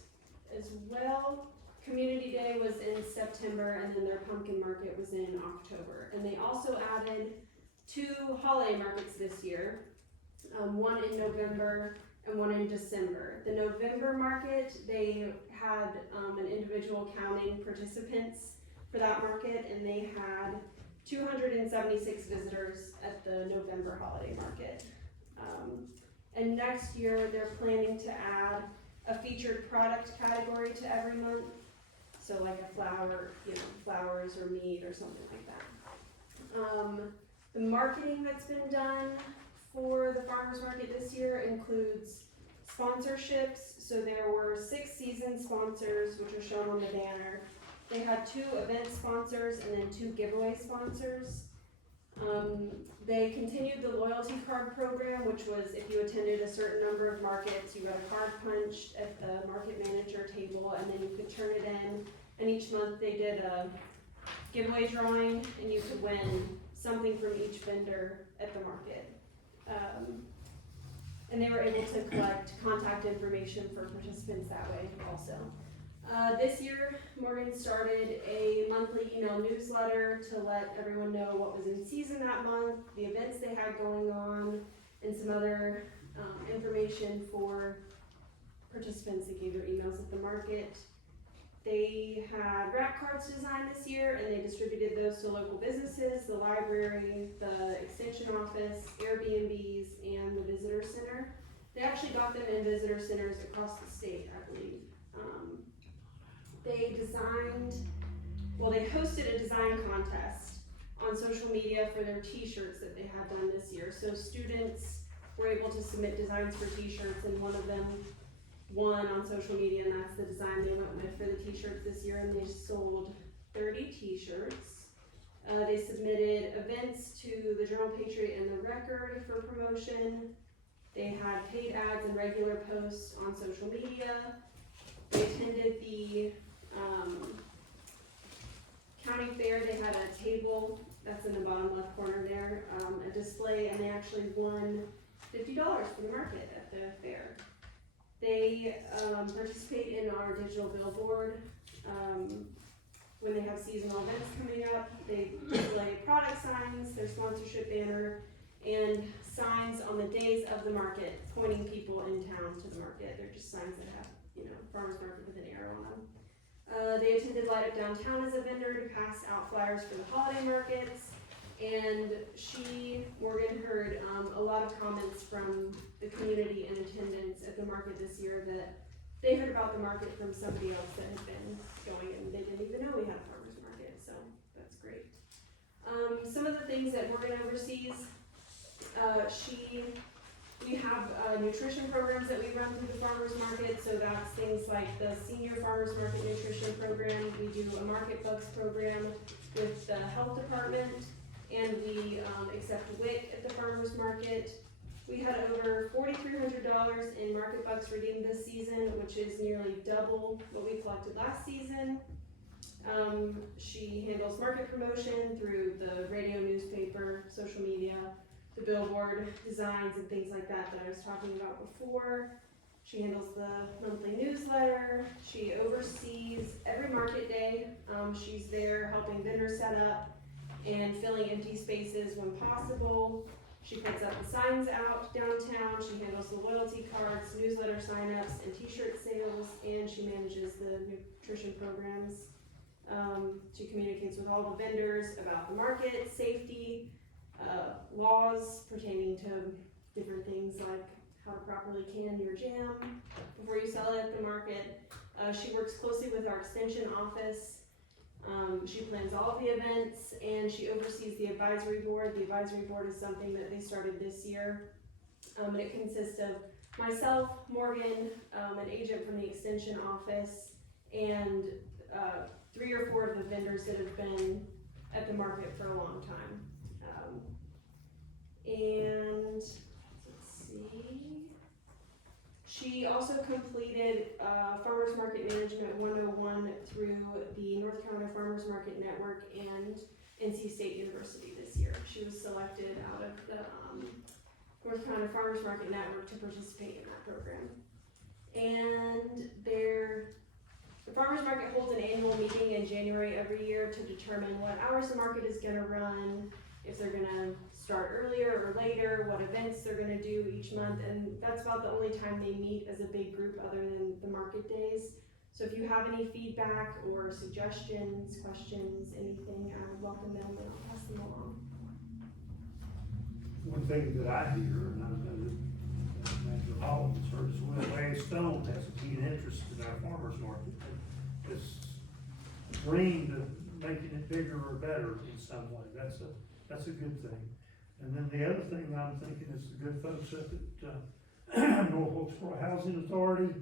as well. Community Day was in September, and then their pumpkin market was in October. And they also added 2 holiday markets this year, one in November and one in December. The November market, they had an individual counting participants for that market, and they had 276 visitors at the November holiday market. And next year, they're planning to add a featured product category to every month. So like a flower, flowers or meat or something like that. The marketing that's been done for the farmers market this year includes sponsorships. So there were 6 season sponsors, which are shown on the banner. They had 2 event sponsors and then 2 giveaway sponsors. They continued the loyalty card program, which was if you attended a certain number of markets, you got a card punched at the market manager table, and then you could turn it in. And each month they did a giveaway drawing, and you could win something from each vendor at the market. And they were able to collect contact information for participants that way also. This year, Morgan started a monthly email newsletter to let everyone know what was in season that month, the events they had going on, and some other information for participants that gave their emails at the market. They had wrap cards designed this year, and they distributed those to local businesses, the library, the extension office, Airbnbs, and the visitor center. They actually got them in visitor centers across the state, I believe. They hosted a design contest on social media for their t-shirts that they had done this year. So students were able to submit designs for t-shirts, and one of them won on social media, and that's the design they went with for the t-shirts this year, and they sold 30 t-shirts. They submitted events to the Journal-Patriot and the Record for promotion. They had paid ads and regular posts on social media. They attended the county fair. They had a table, that's in the bottom left corner there, a display, and they actually won $50 for the market at the fair. They participate in our digital billboard. When they have seasonal events coming up, they display product signs, their sponsorship banner, and signs on the days of the market pointing people in town to the market. They're just signs that have, farmers market with an arrow on them. They attended Light Up Downtown as a vendor to pass out flyers for the holiday markets, and Morgan, heard a lot of comments from the community in attendance at the market this year that they heard about the market from somebody else that had been going, and they didn't even know we had a farmers market, so that's great. Some of the things that Morgan oversees, we have nutrition programs that we run through the farmers market, so that's things like the senior farmers market nutrition program. We do a market bucks program with the health department, and we accept WIC at the farmers market. We had over $4,300 in market bucks redeemed this season, which is nearly double what we collected last season. She handles market promotion through the radio, newspaper, social media, the billboard designs and things like that I was talking about before. She handles the monthly newsletter, she oversees every market day, she's there helping vendors set up and filling empty spaces when possible. She puts up the signs out downtown, she handles the loyalty cards, newsletter signups, and t-shirt sales, and she manages the nutrition programs. She communicates with all the vendors about the market, safety, laws pertaining to different things like how to properly can your jam before you sell it at the market. She works closely with our extension office. She plans all of the events, and she oversees the advisory board. The advisory board is something that they started this year. And it consists of myself, Morgan, an agent from the extension office, and 3 or 4 of the vendors that have been at the market for a long time. And let's see. She also completed Farmers Market Management 101 through the North Carolina Farmers Market Network and NC State University this year. She was selected out of the North Carolina Farmers Market Network to participate in that program. And the Farmers Market holds an annual meeting in January every year to determine what hours the market is gonna run, if they're gonna start earlier or later, what events they're gonna do each month, and that's about the only time they meet as a big group other than the market days. So if you have any feedback or suggestions, questions, anything, I would welcome them and I'll pass them along. One thing that I hear, and I know that Manager Hollins heard as well, Larry Stone has a keen interest in our farmers market. It's dreamed of making it bigger or better in some way. That's a good thing. And then the other thing I'm thinking is the good folks up at North Wilkesboro Housing Authority,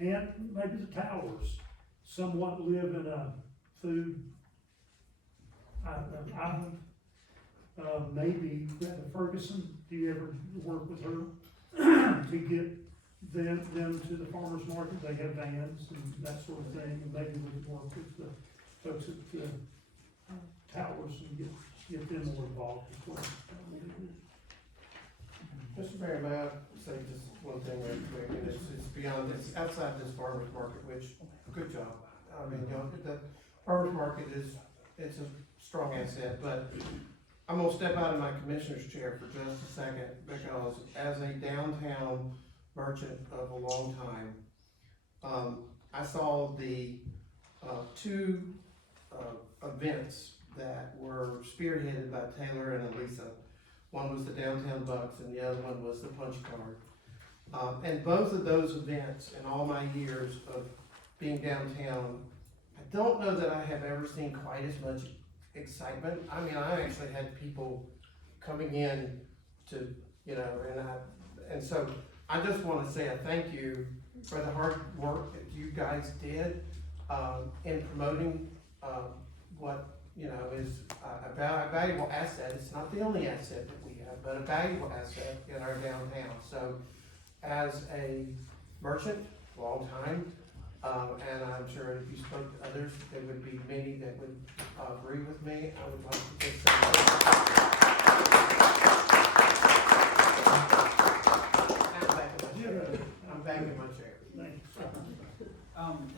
and maybe the towers, somewhat live in a food island. Maybe Greta Ferguson, do you ever work with her to get them to the farmers market? They have vans and that sort of thing, and maybe we could work with the folks at the towers and get them more involved as well. Mr. Mayor, may I say just one thing real quick, and it's beyond, it's outside this farmer's market, which, good job. I mean, you know, the farmer's market it's a strong asset, but I'm gonna step out of my commissioner's chair for just a second, because as a downtown merchant of a long time, I saw the 2 events that were spearheaded by Taylor and Elisa. One was the Downtown Bucks and the other one was the Punch Card. And both of those events in all my years of being downtown, I don't know that I have ever seen quite as much excitement. I mean, I actually had people coming in to, you know, and so I just wanna say a thank you for the hard work that you guys did in promoting what, you know, is a valuable asset. It's not the only asset that we have, but a valuable asset in our downtown. So as a merchant, long time, and I'm sure if you spoke to others, there would be many that would agree with me. I would like to just say I'm back in my chair.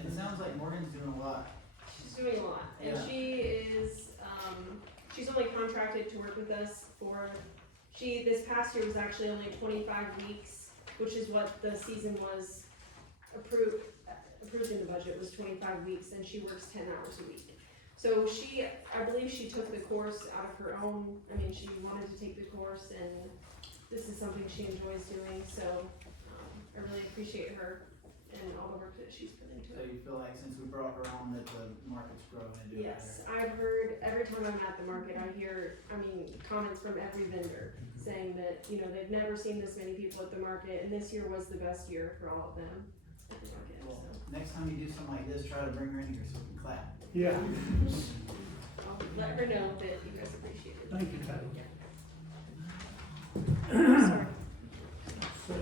It sounds like Morgan's doing a lot. She's doing a lot, and Yeah. she is, she's only contracted to work with us this past year was actually only 25 weeks, which is what the season was approved in the budget, was 25 weeks, and she works 10 hours a week. So I believe she took the course out of her own, I mean, she wanted to take the course, and this is something she enjoys doing, so, I really appreciate her and all the work that she's put into So it. you feel like since we brought her on that the market's growing and doing better? Yes, I've heard, every time I'm at the market, I hear, comments from every vendor saying that, you know, they've never seen this many people at the market, and this year was the best year for all of them at the market, Well, so. next time you do something like this, try to bring her in here so we can clap. Yeah, I'll let her know that you guys appreciate it. thank you, Tyler. Sorry. So,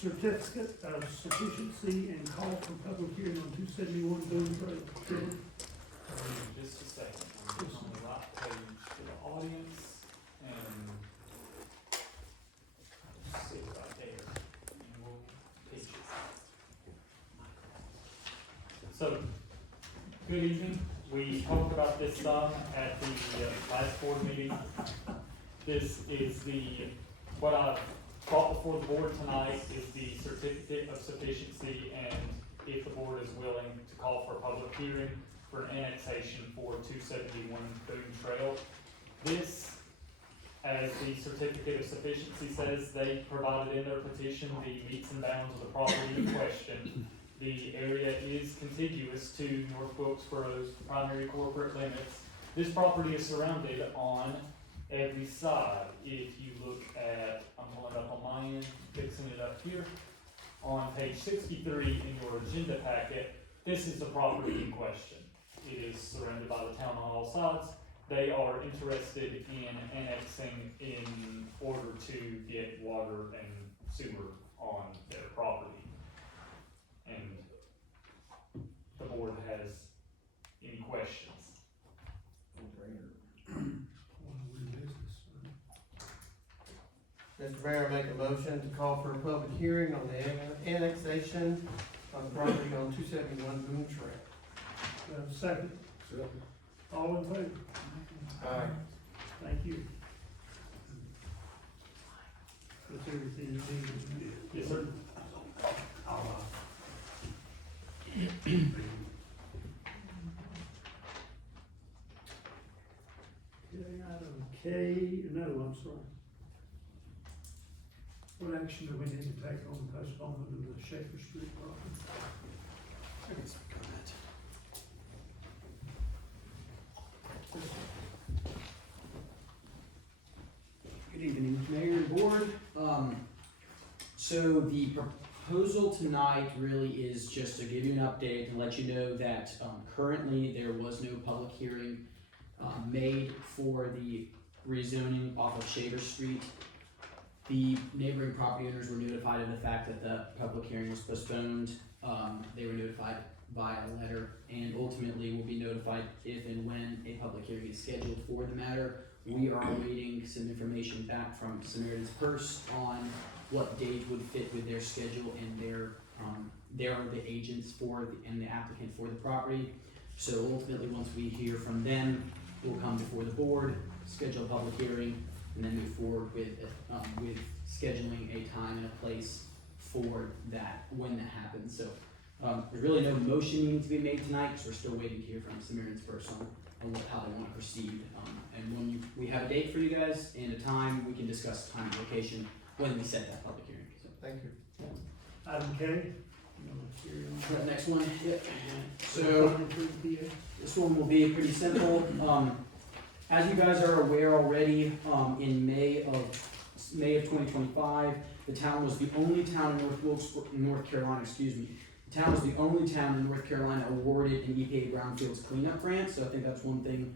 certificate of sufficiency and call for public hearing on 271 Boones Road. Just a second, I'm on the right page for the audience, and let's see right there. Good evening. We talked about this some at the last board meeting. This is what I've brought before the board tonight is the certificate of sufficiency, and if the board is willing to call for a public hearing for an annexation for 271 Boone Trail. This, as the certificate of sufficiency says, they provided in their petition the meets and bounds of the property in question. The area is contiguous to North Wilkesboro's primary corporate limits. This property is surrounded on every side. If you look at, I'm pulling it up on my end, fixing it up here, on page 63 in your agenda packet, this is the property in question. It is surrounded by the town on all sides. They are interested in annexing in order to get water and sewer on their property. And the board has any questions? Mr. Mayor, I make a motion to call for a public hearing on the annexation of the property on 271 Boone Trail. Do I have a second? All in favor? Aye. Thank you. That's everything you need. Yes, sir. Okay, item K, no, I'm sorry. What action do we need to take on the postponement of the Shaker Street property? Good evening, Mayor and Board. So the proposal tonight really is just to give you an update and let you know that currently there was no public hearing made for the rezoning off of Shaver Street. The neighboring property owners were notified of the fact that the public hearing was postponed. They were notified by a letter and ultimately will be notified if and when a public hearing is scheduled for the matter. We are awaiting some information back from Samaritan's Purse on what date would fit with their schedule, and they are the agents for and the applicant for the property. So ultimately, once we hear from them, we'll come before the board, schedule a public hearing, and then move forward with scheduling a time and a place for that when that happens. So there's really no motion needing to be made tonight because we're still waiting to hear from Samaritan's Purse on how they want to proceed. And when we have a date for you guys and a time, we can discuss time and location when we set that public hearing. So, Thank you. Item K. the next one, yep. So this one will be pretty simple. As you guys are aware already, in May of 2025, the town was the only town in North Carolina, the town was the only town in North Carolina awarded an EPA brownfields cleanup grant. So I think that's one thing,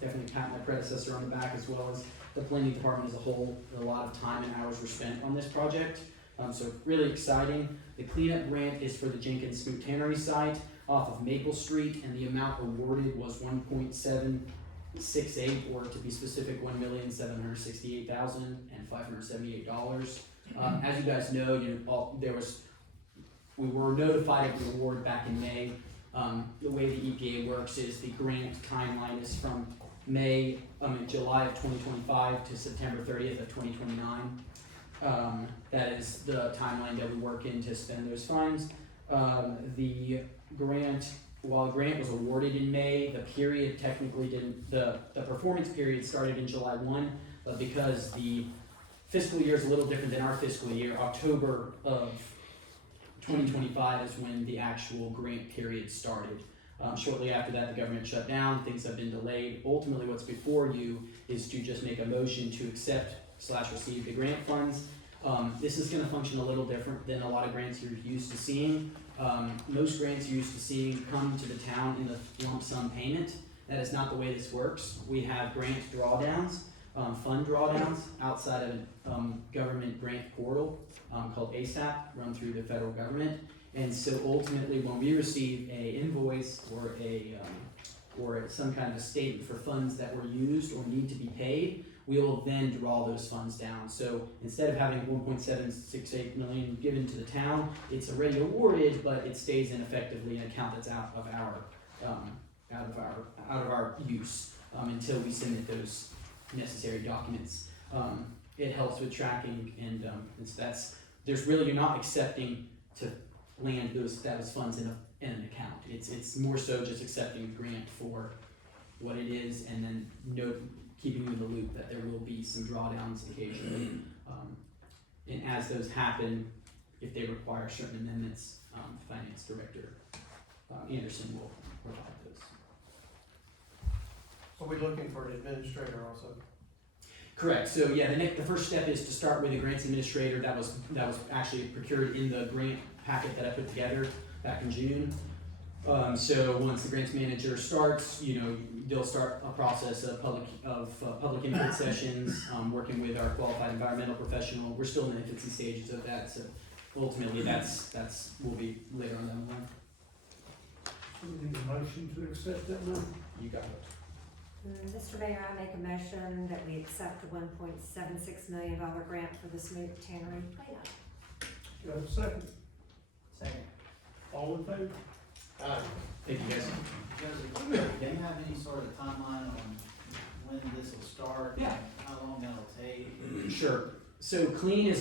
definitely pat my predecessor on the back, as well as the planning department as a whole. A lot of time and hours were spent on this project. So really exciting. The cleanup grant is for the Jenkins Scoot Tannery site off of Maple Street, and the amount awarded was 1.768, or to be specific, $1,768,578. As you guys know, we were notified of the award back in May. The way the EPA works is the grant timeline is from July of 2025 to September 30th of 2029. That is the timeline that we work in to spend those funds. While the grant was awarded in May, the period technically the performance period started in July 1, but because the fiscal year is a little different than our fiscal year, October of 2025 is when the actual grant period started. Shortly after that, the government shut down, things have been delayed. Ultimately, what's before you is to just make a motion to accept/receive the grant funds. This is going to function a little different than a lot of grants you're used to seeing. Most grants you're used to seeing come to the town in the lump sum payment. That is not the way this works. We have grant drawdowns, fund drawdowns outside of a government grant portal called ASAP, run through the federal government. And so ultimately, when we receive a invoice or some kind of a statement for funds that were used or need to be paid, we will then draw those funds down. So instead of having 1.768 million given to the town, it's already awarded, but it stays in effectively an account that's out of our out of our use, until we submit those necessary documents. It helps with tracking and, there's really, you're not accepting to land those funds in an account. It's more so just accepting the grant for what it is, and then keeping you in the loop that there will be some drawdowns occasionally. And as those happen, if they require certain amendments, Finance Director Anderson will provide those. Are we looking for an administrator also? Correct. So yeah, the first step is to start with a grants administrator. That was actually procured in the grant packet that I put together back in June. So once the grants manager starts, they'll start a process of public input sessions, working with our qualified environmental professional. We're still in the infancy stages of that, so ultimately that's will be later on down the line. So we need a motion to accept that number. You got it. Mr. Mayor, I make a motion that we accept the $1.76 million grant for the smooth tannery cleanup. Do I have a second? Second. All in favor? Thank you, guys. Joseph, do you have any sort of timeline on when this will start? Yeah. How long that'll take? Sure. So clean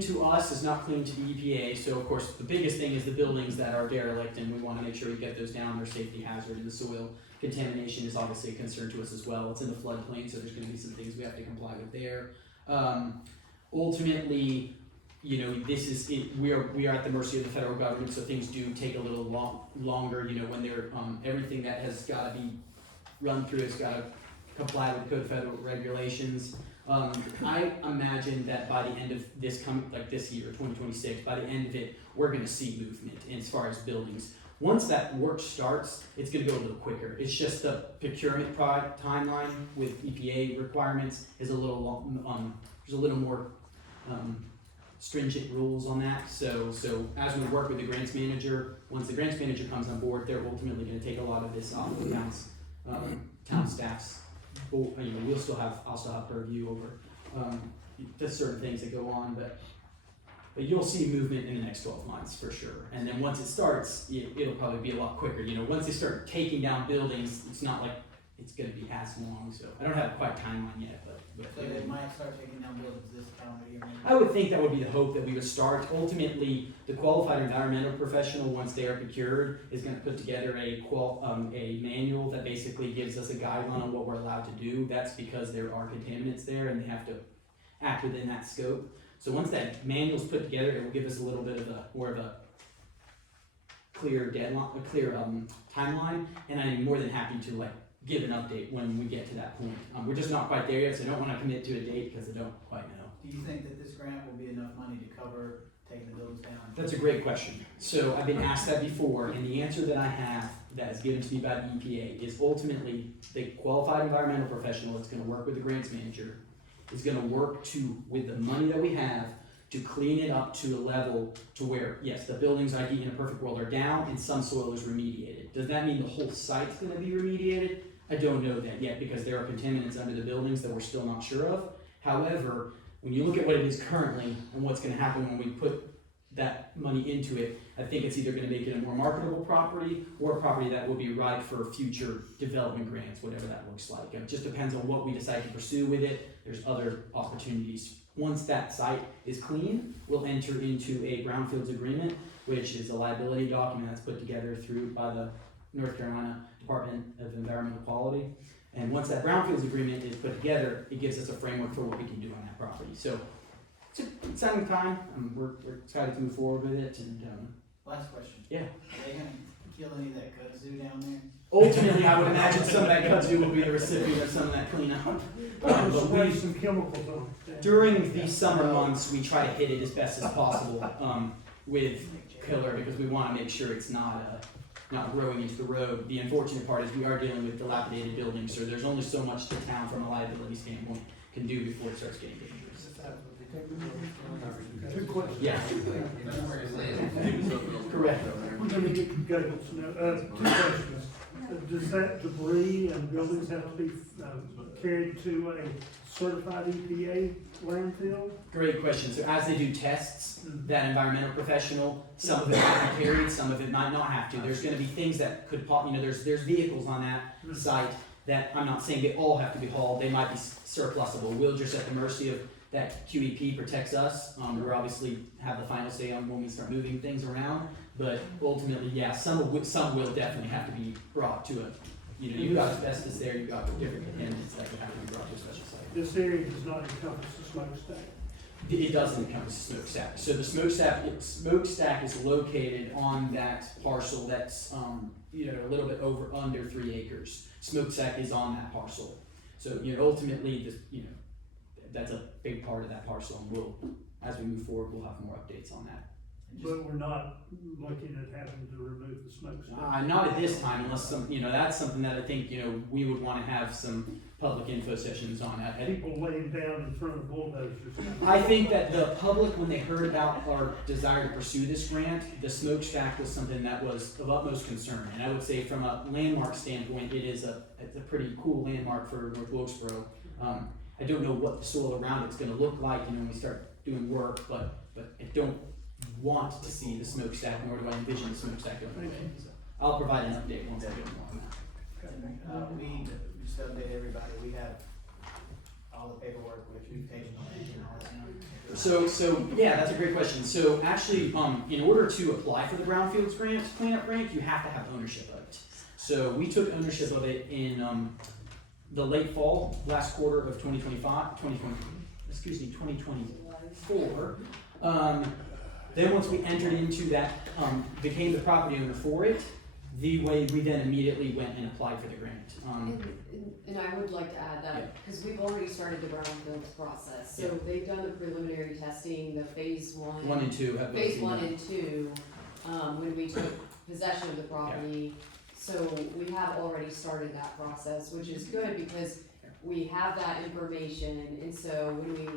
to us is not clean to the EPA. So of course, the biggest thing is the buildings that are derelict, and we want to make sure we get those down. They're safety hazard, and the soil contamination is obviously a concern to us as well. It's in the floodplain, so there's going to be some things we have to comply with there. Ultimately, this is it. We are at the mercy of the federal government, so things do take a little longer. When they're everything that has got to be run through has got to comply with code federal regulations. I imagine that by the end of this this year, 2026, by the end of it, we're going to see movement as far as buildings. Once that work starts, it's going to go a little quicker. It's just the procurement timeline with EPA requirements is a little there's a little more stringent rules on that. So as we work with the grants manager, once the grants manager comes on board, they're ultimately going to take a lot of this off of town staff's. I'll still have purview over just certain things that go on, but you'll see movement in the next 12 months for sure. And then once it starts, it'll probably be a lot quicker. Once they start taking down buildings, it's not like it's going to be as long. So I don't have quite a timeline yet, but So they might start taking down buildings this calendar year? I would think that would be the hope that we would start. Ultimately, the qualified environmental professional, once they are procured, is going to put together a manual that basically gives us a guideline on what we're allowed to do. That's because there are contaminants there, and they have to act within that scope. So once that manual's put together, it will give us a little bit of more of a clear deadline, a clear timeline, and I'm more than happy to give an update when we get to that point. We're just not quite there yet, so I don't want to commit to a date because I don't quite know. Do you think that this grant will be enough money to cover taking the buildings down? That's a great question. So I've been asked that before, and the answer that I have that is given to me by the EPA is ultimately the qualified environmental professional that's going to work with the grants manager is going to work with the money that we have to clean it up to a level to where, yes, the buildings in a perfect world are down and some soil is remediated. Does that mean the whole site's going to be remediated? I don't know that yet because there are contaminants under the buildings that we're still not sure of. However, when you look at what it is currently and what's going to happen when we put that money into it, I think it's either going to make it a more marketable property or a property that will be ripe for future development grants, whatever that looks like. It just depends on what we decide to pursue with it. There's other opportunities. Once that site is clean, we'll enter into a brownfields agreement, which is a liability document that's put together by the North Carolina Department of Environmental Quality. And once that brownfields agreement is put together, it gives us a framework for what we can do on that property. So it's an exciting time. We're excited to move forward with it. And Last question. Yeah. Are they going to kill any of that kudzu down there? Ultimately, I would imagine some of that kudzu will be the recipient of some of that cleanup. Spray some chemicals on it. During the summer months, we try to hit it as best as possible with killer because we want to make sure it's not growing into the road. The unfortunate part is we are dealing with dilapidated buildings, so there's only so much the town from a liability standpoint can do before it starts getting dangerous. Good question. Yeah. Correct. Let me get Gables now. Two questions. Does that debris and buildings have to be carried to a certified EPA landfill? Great question. So as they do tests, that environmental professional, some of it might be carried, some of it might not have to. There's gonna be things that could pop, there's vehicles on that site that I'm not saying they all have to be hauled, they might be surplusable. We're just at the mercy of that QEP protects us. We're obviously have the final say on when we start moving things around, but ultimately, yeah, some will definitely have to be brought to a, you've got asbestos there, you've got different contaminants that would have to be brought to a special site. This area does not encompass the smokestack. It doesn't encompass the smokestack. So the smokestack is located on that parcel that's, a little bit under 3 acres. Smokestack is on that parcel. So, ultimately, that's a big part of that parcel, and as we move forward, we'll have more updates on that. But we're not looking at having to remove the smokestack. Not at this time, unless that's something that I think, we would wanna have some public info sessions on that. People laying down in front of bulldozers. I think that the public, when they heard about our desire to pursue this grant, the smokestack was something that was of utmost concern. And I would say from a landmark standpoint, it's a pretty cool landmark for North Wilkesboro. I don't know what the soil around it's gonna look like, when we start doing work, but I don't want to see the smokestack, nor do I envision the smokestack going away. So I'll provide an update once I get more on that. We just update everybody, we have all the paperwork which we've taken on it and all that. So yeah, that's a great question. So actually, in order to apply for the Brownfields grant, cleanup grant, you have to have ownership of it. So we took ownership of it in the late fall, last quarter of 2024. Then once we entered into that, became the property owner for it, we then immediately went and applied for the grant. And I would like to add that, because we've already started the brownfields process, so Yeah. they've done the preliminary testing, the phase 1. 1 and 2 have both Phase been 1 done. and 2, when we took possession of the property. So we have already started that process, which is good because we have that information, and so when we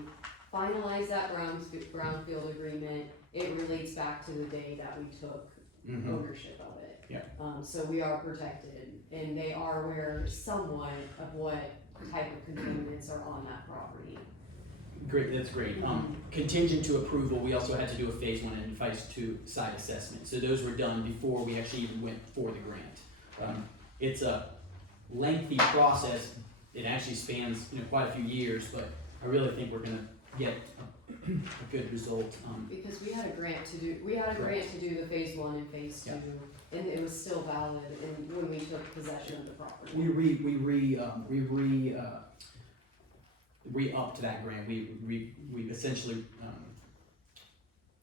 finalize that brownfield agreement, it relates back to the day that we took ownership of it. Yeah. So we are protected, and they are aware somewhat of what type of contaminants are on that property. Great, that's great. Contingent to approval, we also had to do a phase 1 and phase 2 site assessment. So those were done before we actually even went for the grant. It's a lengthy process. It actually spans, quite a few years, but I really think we're gonna get a good result. Because we had a grant to do the phase 1 and phase 2, and it was still valid, and when we took possession of the property. We re-upped that grant. We essentially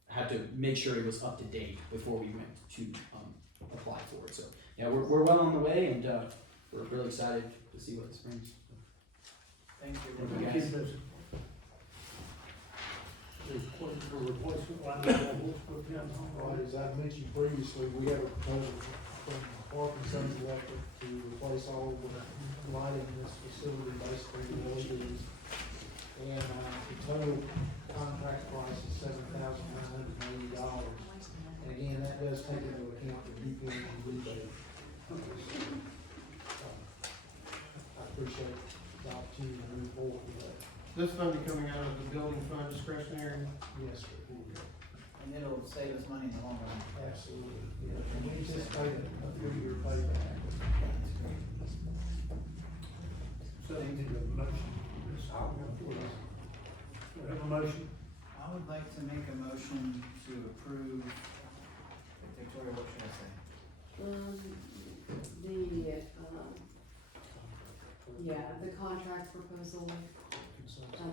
had to make sure it was up to date before we went to apply for it. So yeah, we're well on the way, and we're really excited to see what this brings. Thank you. Thank you, guys. For replacement line on Wilkesboro County Hall. Right, as I mentioned previously, we have a proposal from Parkinson's Electric to replace all of the lighting in this facility, basically the LEDs. And the total contract price is $7,980. And again, that does take into account the UPM rebate. I appreciate the opportunity to move forward with that. This funding coming out of the building fund discretionary? Yes, sir. And it'll save us money in the long run. Absolutely, yeah, and we anticipate a 3-year payback. So you need a motion. We have a motion. I would like to make a motion to approve, Victoria, what should I say? The contract proposal,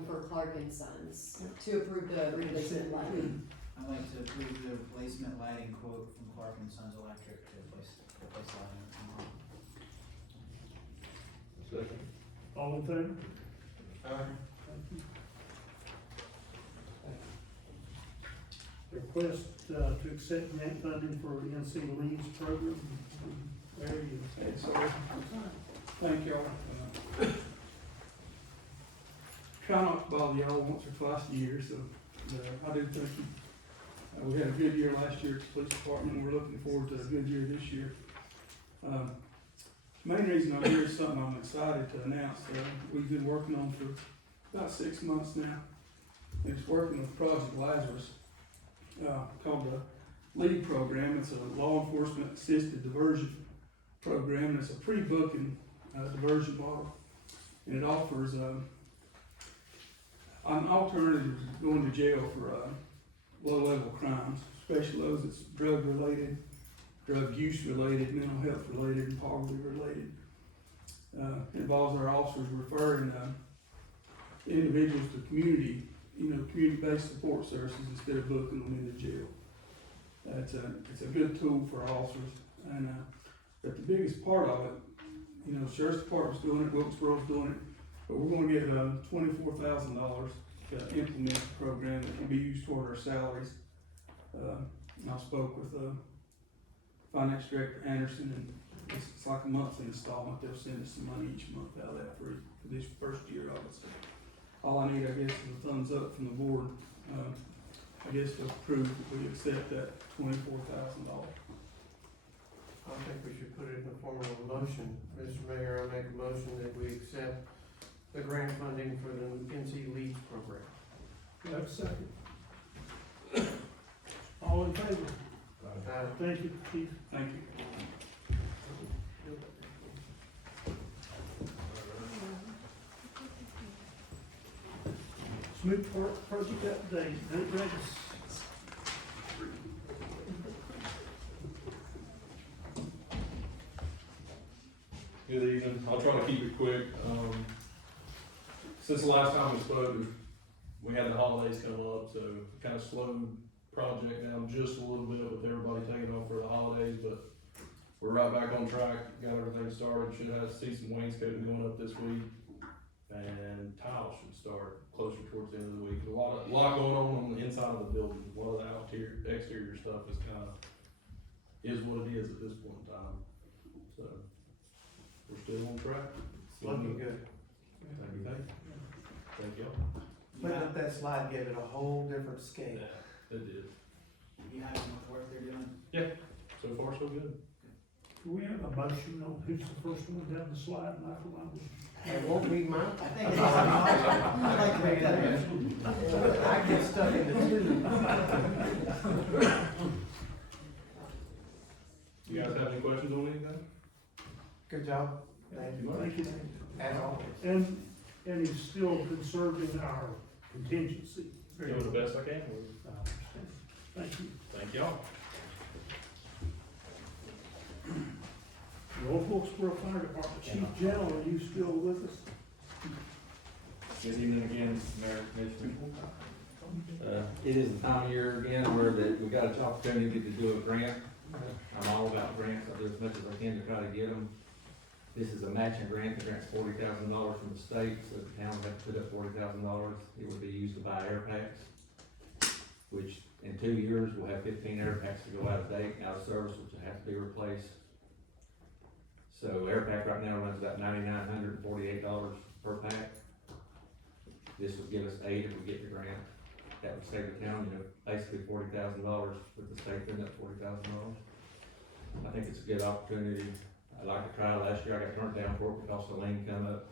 for Clark and Sons, to approve the replacement lighting. I'd like to approve the replacement lighting quote from Clark and Sons Electric to replace lighting. Second. All in favor? Aye. Thank you. Request to accept grant funding for NC Leads program. There you go. Thank y'all. Try not to bother y'all once or twice a year, so I do thank you. We had a good year last year at the police department, and we're looking forward to a good year this year. Main reason I'm here is something I'm excited to announce. We've been working on for about 6 months now. It's working with Project Lazarus, called the LEAD program. It's a law enforcement assisted diversion program. It's a pre-booking diversion model, and it offers an alternative to going to jail for low-level crimes, especially those that's drug-related, drug use related, mental health related, and poverty related. Involves our officers referring individuals to community-based support services instead of booking them into jail. It's a good tool for our officers, and but the biggest part of it, Sheriff's Department's doing it, Wilkesboro's doing it, but we're going to get $24,000 to implement the program that can be used toward our salaries. I spoke with Finance Director Anderson, and it's like a monthly installment. They'll send us some money each month out of that for this first year of it. So all I need, I guess, is a thumbs up from the board, I guess, to approve that we accept that $24,000. I think we should put it in the form of a motion. Mr. Mayor, I make a motion that we accept the grant funding for the NC Leads program. Do I have a second? All in favor? Thank you, Chief. Thank you. Smooth project update, Nate Regis. Good evening. I'll try to keep it quick. Since the last time we spoke, we had the holidays come up, so it kind of slowed the project down just a little bit with everybody taking off for the holidays, but we're right back on track. Got everything started. Should have see some wainscoting going up this week, and tile should start closer towards the end of the week. A lot going on the inside of the building. A lot of the exterior stuff is what it is at this point in time. So we're still on track. Looking good. Thank you. Thank y'all. Putting up that slide gave it a whole different scale. Yeah, it did. You happy with the work they're doing? So far, so good. Do we have a motion on who's the first one down the slide, Michael? It won't be mine. I think it's I'd like to make that motion. I get stuck in the two. You guys have any questions on anything? Good job. Thank you. Thank you. As always. And he's still conserving our contingency. Doing the best I can. I understand. Thank you. Thank y'all. The Old Wilkesboro Fire Department, Chief General, are you still with us? Good evening again, Mayor, Commissioner. It is the time of year again where we got an opportunity to do a grant. I'm all about grants. I do as much as I can to try to get them. This is a matching grant. The grant's $40,000 from the state, so the town would have to put up $40,000. It would be used to buy air packs, which in 2 years, we'll have 15 air packs to go out of date, out of service, which will have to be replaced. So air pack right now runs about $9,948 per pack. This would give us 8 if we get the grant. That would save the town, basically $40,000 with the state putting up $40,000. I think it's a good opportunity. I'd like to try. Last year I got turned down for it because the lane come up,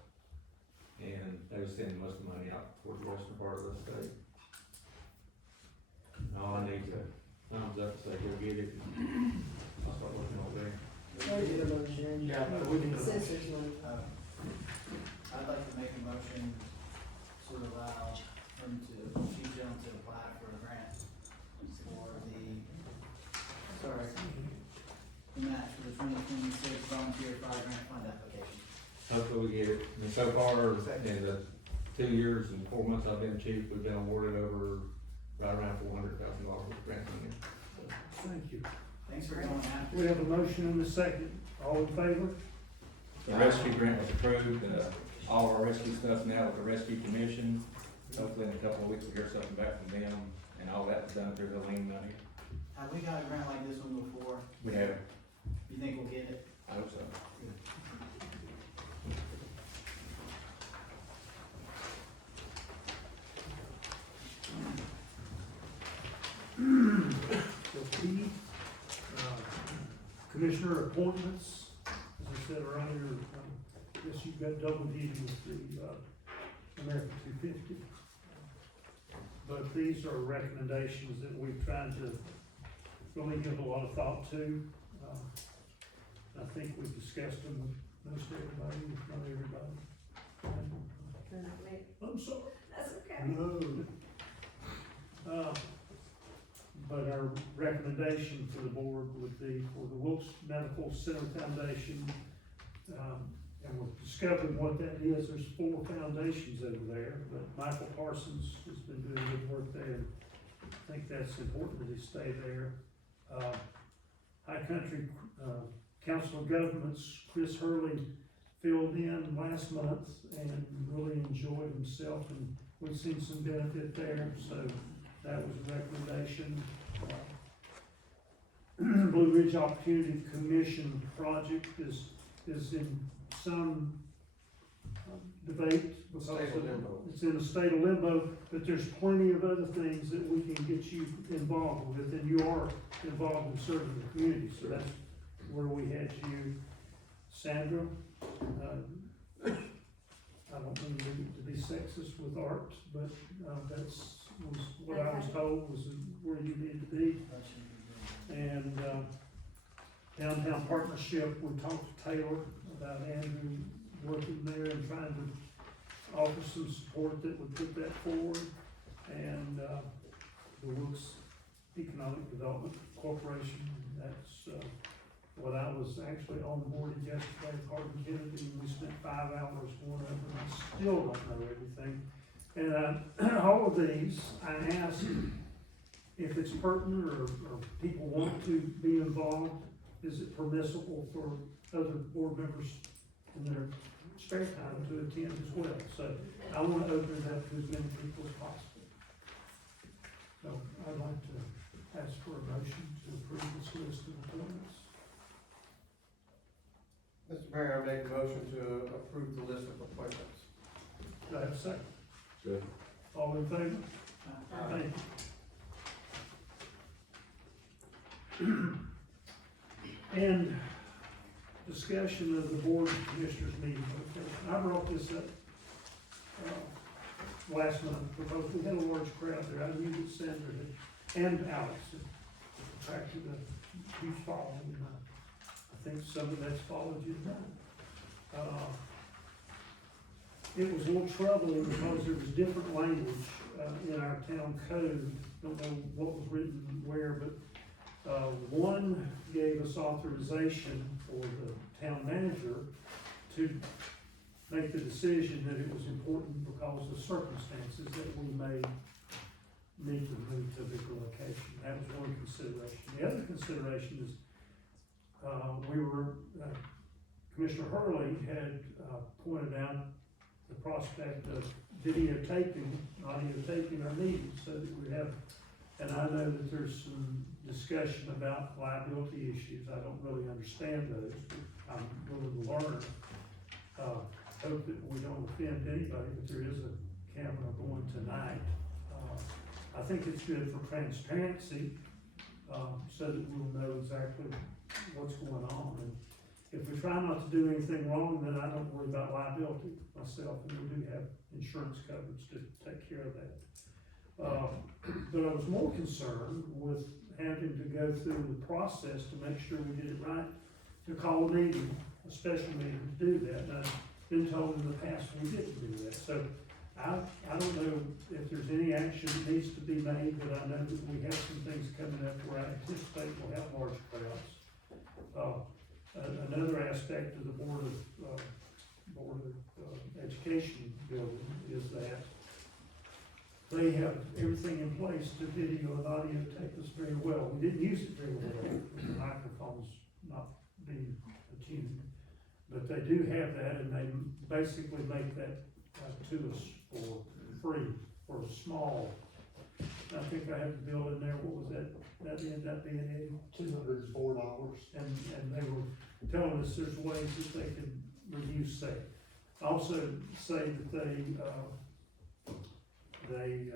and they was sending most of the money out toward the western part of the state. And all I need is a thumbs up to say go get it. I'll start looking over there. Yeah, we can. Sensors one. I'd like to make a motion to allow him to, Chief Jones to apply for a grant for the match for the 2026 volunteer fire grant fund application. Hopefully we get it. I mean, so far, in the 2 years and 4 months I've been chief, we've been awarded over right around $400,000 with grant money. Thank you. Thanks for going after. We have a motion and a second. All in favor? The rescue grant was approved, all of our rescue stuff's now with the rescue commission. Hopefully in a couple of weeks we'll hear something back from them, and all that was done through the lien money. Have we got a grant like this one before? We have, You think we'll get it? I hope so. Commissioner appointments. Is there said earlier, guess you've got double duty with the, American 250. But these are recommendations that we've tried to really give a lot of thought to. I think we've discussed them with most everybody, if not everybody. I'm sorry. That's okay. No. But our recommendation for the board would be for the Wilkes Medical Center Foundation, and we're discovering what that is. There's 4 foundations over there, but Michael Parsons has been doing good work there. I think that's important that he stay there. High Country Council of Governments, Chris Hurley filled in last month and really enjoyed himself, and we've seen some benefit there, so that was a recommendation. Blue Ridge Opportunity Commission project is in some debate because it's in a state of limbo, but there's plenty of other things that we can get you involved with, and you are involved in serving the community, so that's where we had you. Sandra, I don't mean to be sexist with art, but that's was what I was told was where you need to be. And Downtown Partnership, we talked to Taylor about Andrew working there and trying to offer some support that would put that forward. And the Wilkes Economic Development Corporation, that's what I was actually on board yesterday, Hardin Kennedy, and we spent 5 hours going over, and I still don't know everything. And all of these, I asked if it's pertinent or people want to be involved, is it permissible for other board members in their spare time to attend as well? So I want to open it up to as many people as possible. So I'd like to ask for a motion to approve this list of appointments. Mr. Mayor, I make a motion to approve the list of appointments. Do I have a second? Good. All in favor? Thank you. And discussion of the board of commissioners meeting. Okay. I brought this up last month because we had a large crowd there. I knew that Sandra and Alex had attracted a huge following, and I think some of that's followed you now. It was a little troubling because there was different language in our town code. Don't know what was written where, but one gave us authorization for the town manager to make the decision that it was important because of circumstances that we may need to move to a bigger location. That was one consideration. The other consideration is Commissioner Hurley had pointed out the prospect of videotaping our meetings so that we have, and I know that there's some discussion about liability issues. I don't really understand those, but I'm willing to learn. Hope that we don't offend anybody, but there is a camera going tonight. I think it's good for transparency, so that we'll know exactly what's going on. And if we try not to do anything wrong, then I don't worry about liability myself, and we do have insurance coverage to take care of that. But I was more concerned with having to go through the process to make sure we did it right, to call a meeting, a special meeting to do that. And I've been told in the past we didn't do that. So I don't know if there's any action that needs to be made, but I know that we have some things coming up where I anticipate we'll have large crowds. Another aspect of the Board of Education building is that they have everything in place to video and audio tape us very well. We didn't use it very well with the microphones not being attuned, but they do have that, and they basically make that to us for free, for a small. I think I have the bill in there. What was that? That ended up being $204. and they were telling us there's ways that they can reduce that. Also say that they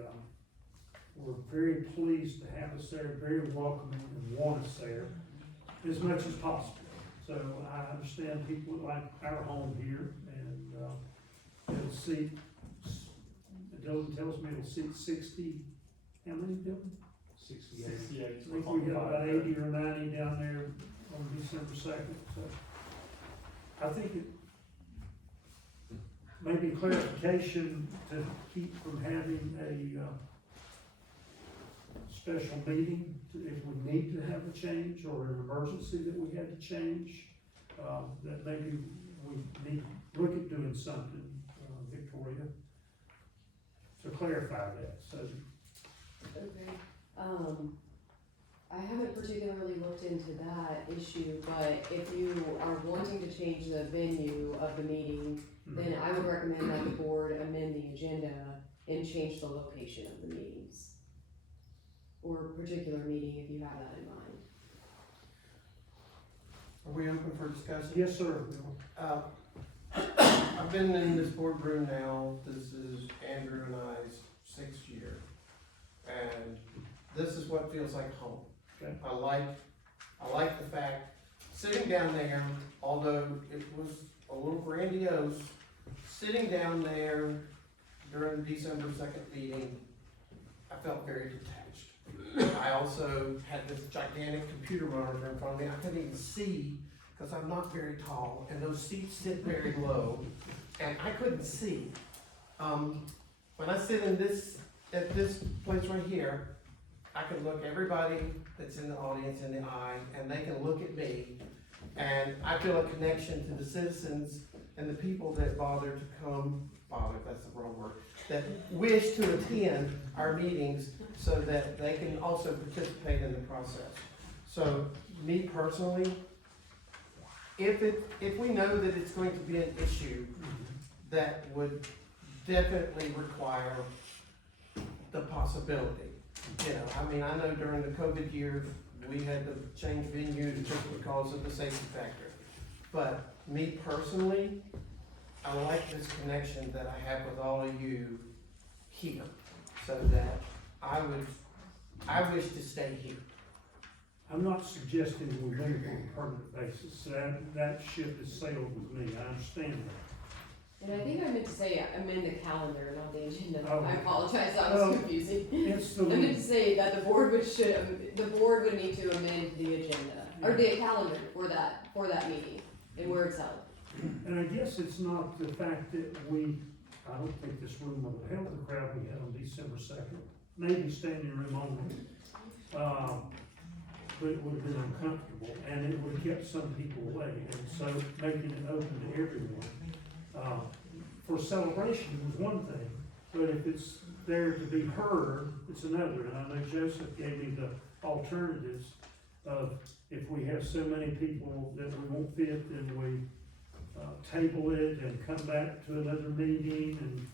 were very pleased to have us there, very welcoming, and want us there as much as possible. So I understand people like our home here, and, it'll seat, Dylan tells me it'll seat 60, how many, Dylan? 68. I think we got about 80 or 90 down there on December 2nd, so. I think it, maybe clarification to keep from having a, special meeting, if we need to have a change, or an emergency that we had to change, that maybe we need to look at doing something, Victoria, to clarify that, so. Okay, I haven't particularly looked into that issue, but if you are wanting to change the venue of the meeting, then I would recommend that the board amend the agenda and change the location of the meetings. Or particular meeting, if you have that in mind. Are we open for discussion? Yes, sir. I've been in this boardroom now, this is Andrew and I's 6th year, and this is what feels like home. Okay. I like the fact, sitting down there, although it was a little grandiose, sitting down there during the December 2nd meeting, I felt very detached. I also had this gigantic computer monitor in front of me, I couldn't even see, because I'm not very tall, and those seats sit very low, and I couldn't see. When I sit at this place right here, I can look everybody that's in the audience in the eye, and they can look at me, and I feel a connection to the citizens and the people that bother to come, that's the wrong word, that wish to attend our meetings so that they can also participate in the process. So, me personally, if we know that it's going to be an issue that would definitely require the possibility, you know, I mean, I know during the COVID years, we had to change venues just because of the safety factor. But me personally, I like this connection that I have with all of you here, so that I wish to stay here. I'm not suggesting we move on a permanent basis, that ship has sailed with me, I understand that. And I think I meant to say amend the calendar, not the agenda. Oh. I apologize, that was confusing. It's I meant the, to say that the board would need to amend the agenda, or the calendar for that meeting, and where it's held. and I guess it's not the fact that I don't think this room would have held the crowd we had on December 2nd, maybe standing room only. But it would have been uncomfortable, and it would have kept some people away, and so making it open to everyone. For celebration was one thing, but if it's there to be heard, it's another, and I know Joseph gave me the alternatives of if we have so many people that we won't fit, then we table it and come back to another meeting,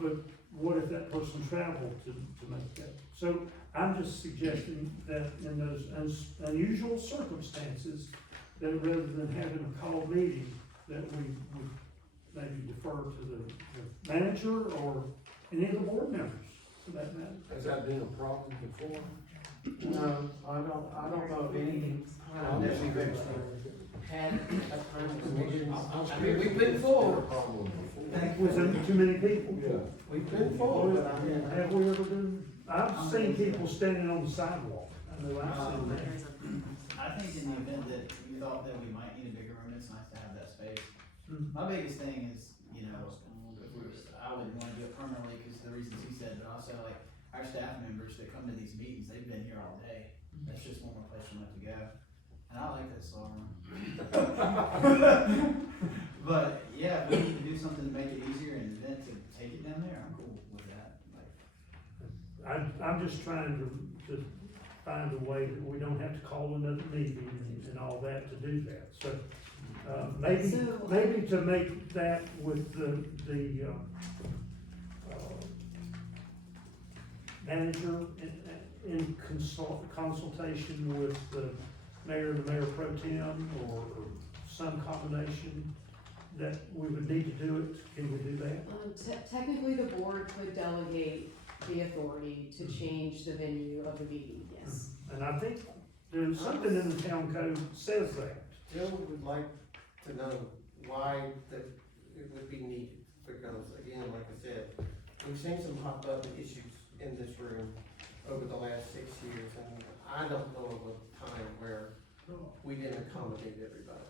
but what if that person traveled to make that? So I'm just suggesting that in those unusual circumstances, that rather than having a call meeting, that we would maybe defer to the manager or any of the board members, for that matter. Has that been a problem before? No, I don't know of any time that we've actually had a time of meetings. I mean, we've been full. Was there too many people? Yeah. We've been full, but I mean, Have we ever been, I've seen people standing on the sidewalk, I know I've seen that. I think in the event that you thought that we might need a bigger room, it's nice to have that space. My biggest thing is, you know, I wouldn't wanna do it permanently because the reasons he said, but also like our staff members that come to these meetings, they've been here all day. That's just one more place for them to go. And I like this song. But yeah, if we need to do something to make it easier and then to take it down there, I'm cool with that. Like, I'm just trying to find a way that we don't have to call another meeting and all that to do that, so. Maybe to make that with the manager in consultation with the mayor and the mayor pro tem, or some combination, that we would need to do it. Can we do that? Technically, the board could delegate the authority to change the venue of the meeting, yes. And I think there's something in the town code says that, still would like to know why that it would be needed, because again, like I said, we've seen some hot button issues in this room over the last 6 years, and I don't know of a time where we didn't accommodate everybody.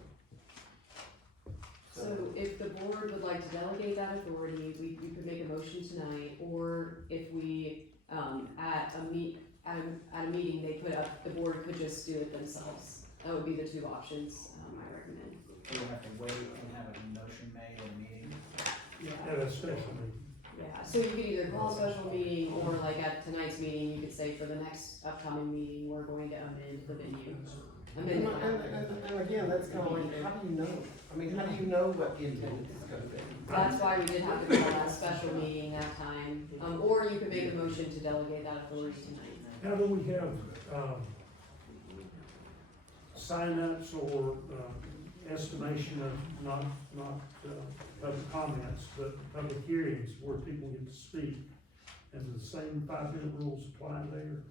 So if the board would like to delegate that authority, you could make a motion tonight, or if we, at a meeting, they put up, the board could just do it themselves. That would be the two options, I recommend. We would have to wait and have a motion made in a meeting. At a special meeting. Yeah, so you could either call a special meeting, or like at tonight's meeting, you could say for the next upcoming meeting, we're going to amend the venue. And again, that's kind of like, how do you know? I mean, how do you know what the attendance is gonna be? That's why we did have to call that special meeting that time, or you could make a motion to delegate that authority tonight. How do we have, sign-ups or, estimation of not public comments, but public hearings where people get to speak? And the same 5-minute rules apply there?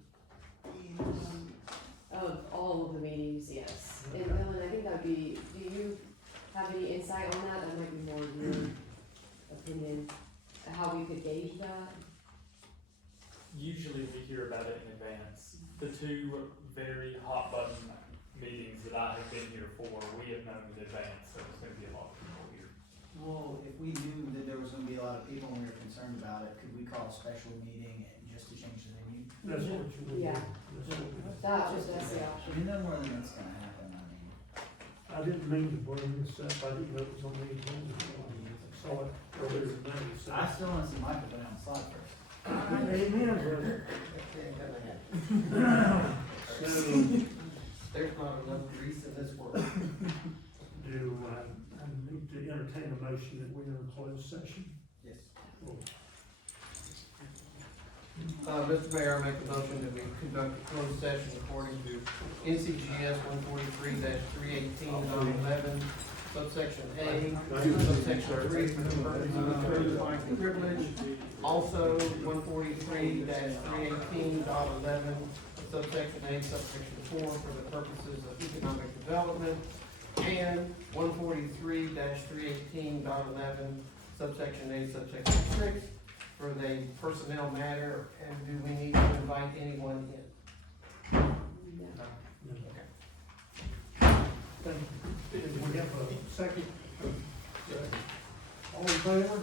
Of all of the meetings, yes. And Dylan, I think that'd be, do you have any insight on that? That might be more of your opinion, how we could gauge that? Usually we hear about it in advance. The two very hot button meetings that I have been here for, we have known in advance, so it's gonna be a lot of people here. Well, if we knew that there was gonna be a lot of people and we were concerned about it, could we call a special meeting just to change the venue? That's what you would do. Yeah. That's what we would do. That's the I option. mean, no more than that's gonna happen, I mean. I didn't mean to bring this up, I didn't know it was on the agenda. I saw it earlier today, so. I still wanna see Michael put it on the slide first. Amen, brother. So, There's not enough grease in this world. do I need to entertain a motion that we're in closed session? Yes. Mr. Mayor, I make a motion that we conduct a closed session according to NCGS 143-318.11, subsection A, subsection 3, for the purpose of attorney-client privilege. Also, 143-318.11, subsection A, subsection 4, for the purposes of economic development. And 143-318.11, subsection A, subsection 6, for the personnel matter. And do we need to invite anyone in? Yeah. Okay. Thank you. And we have a second. All in favor?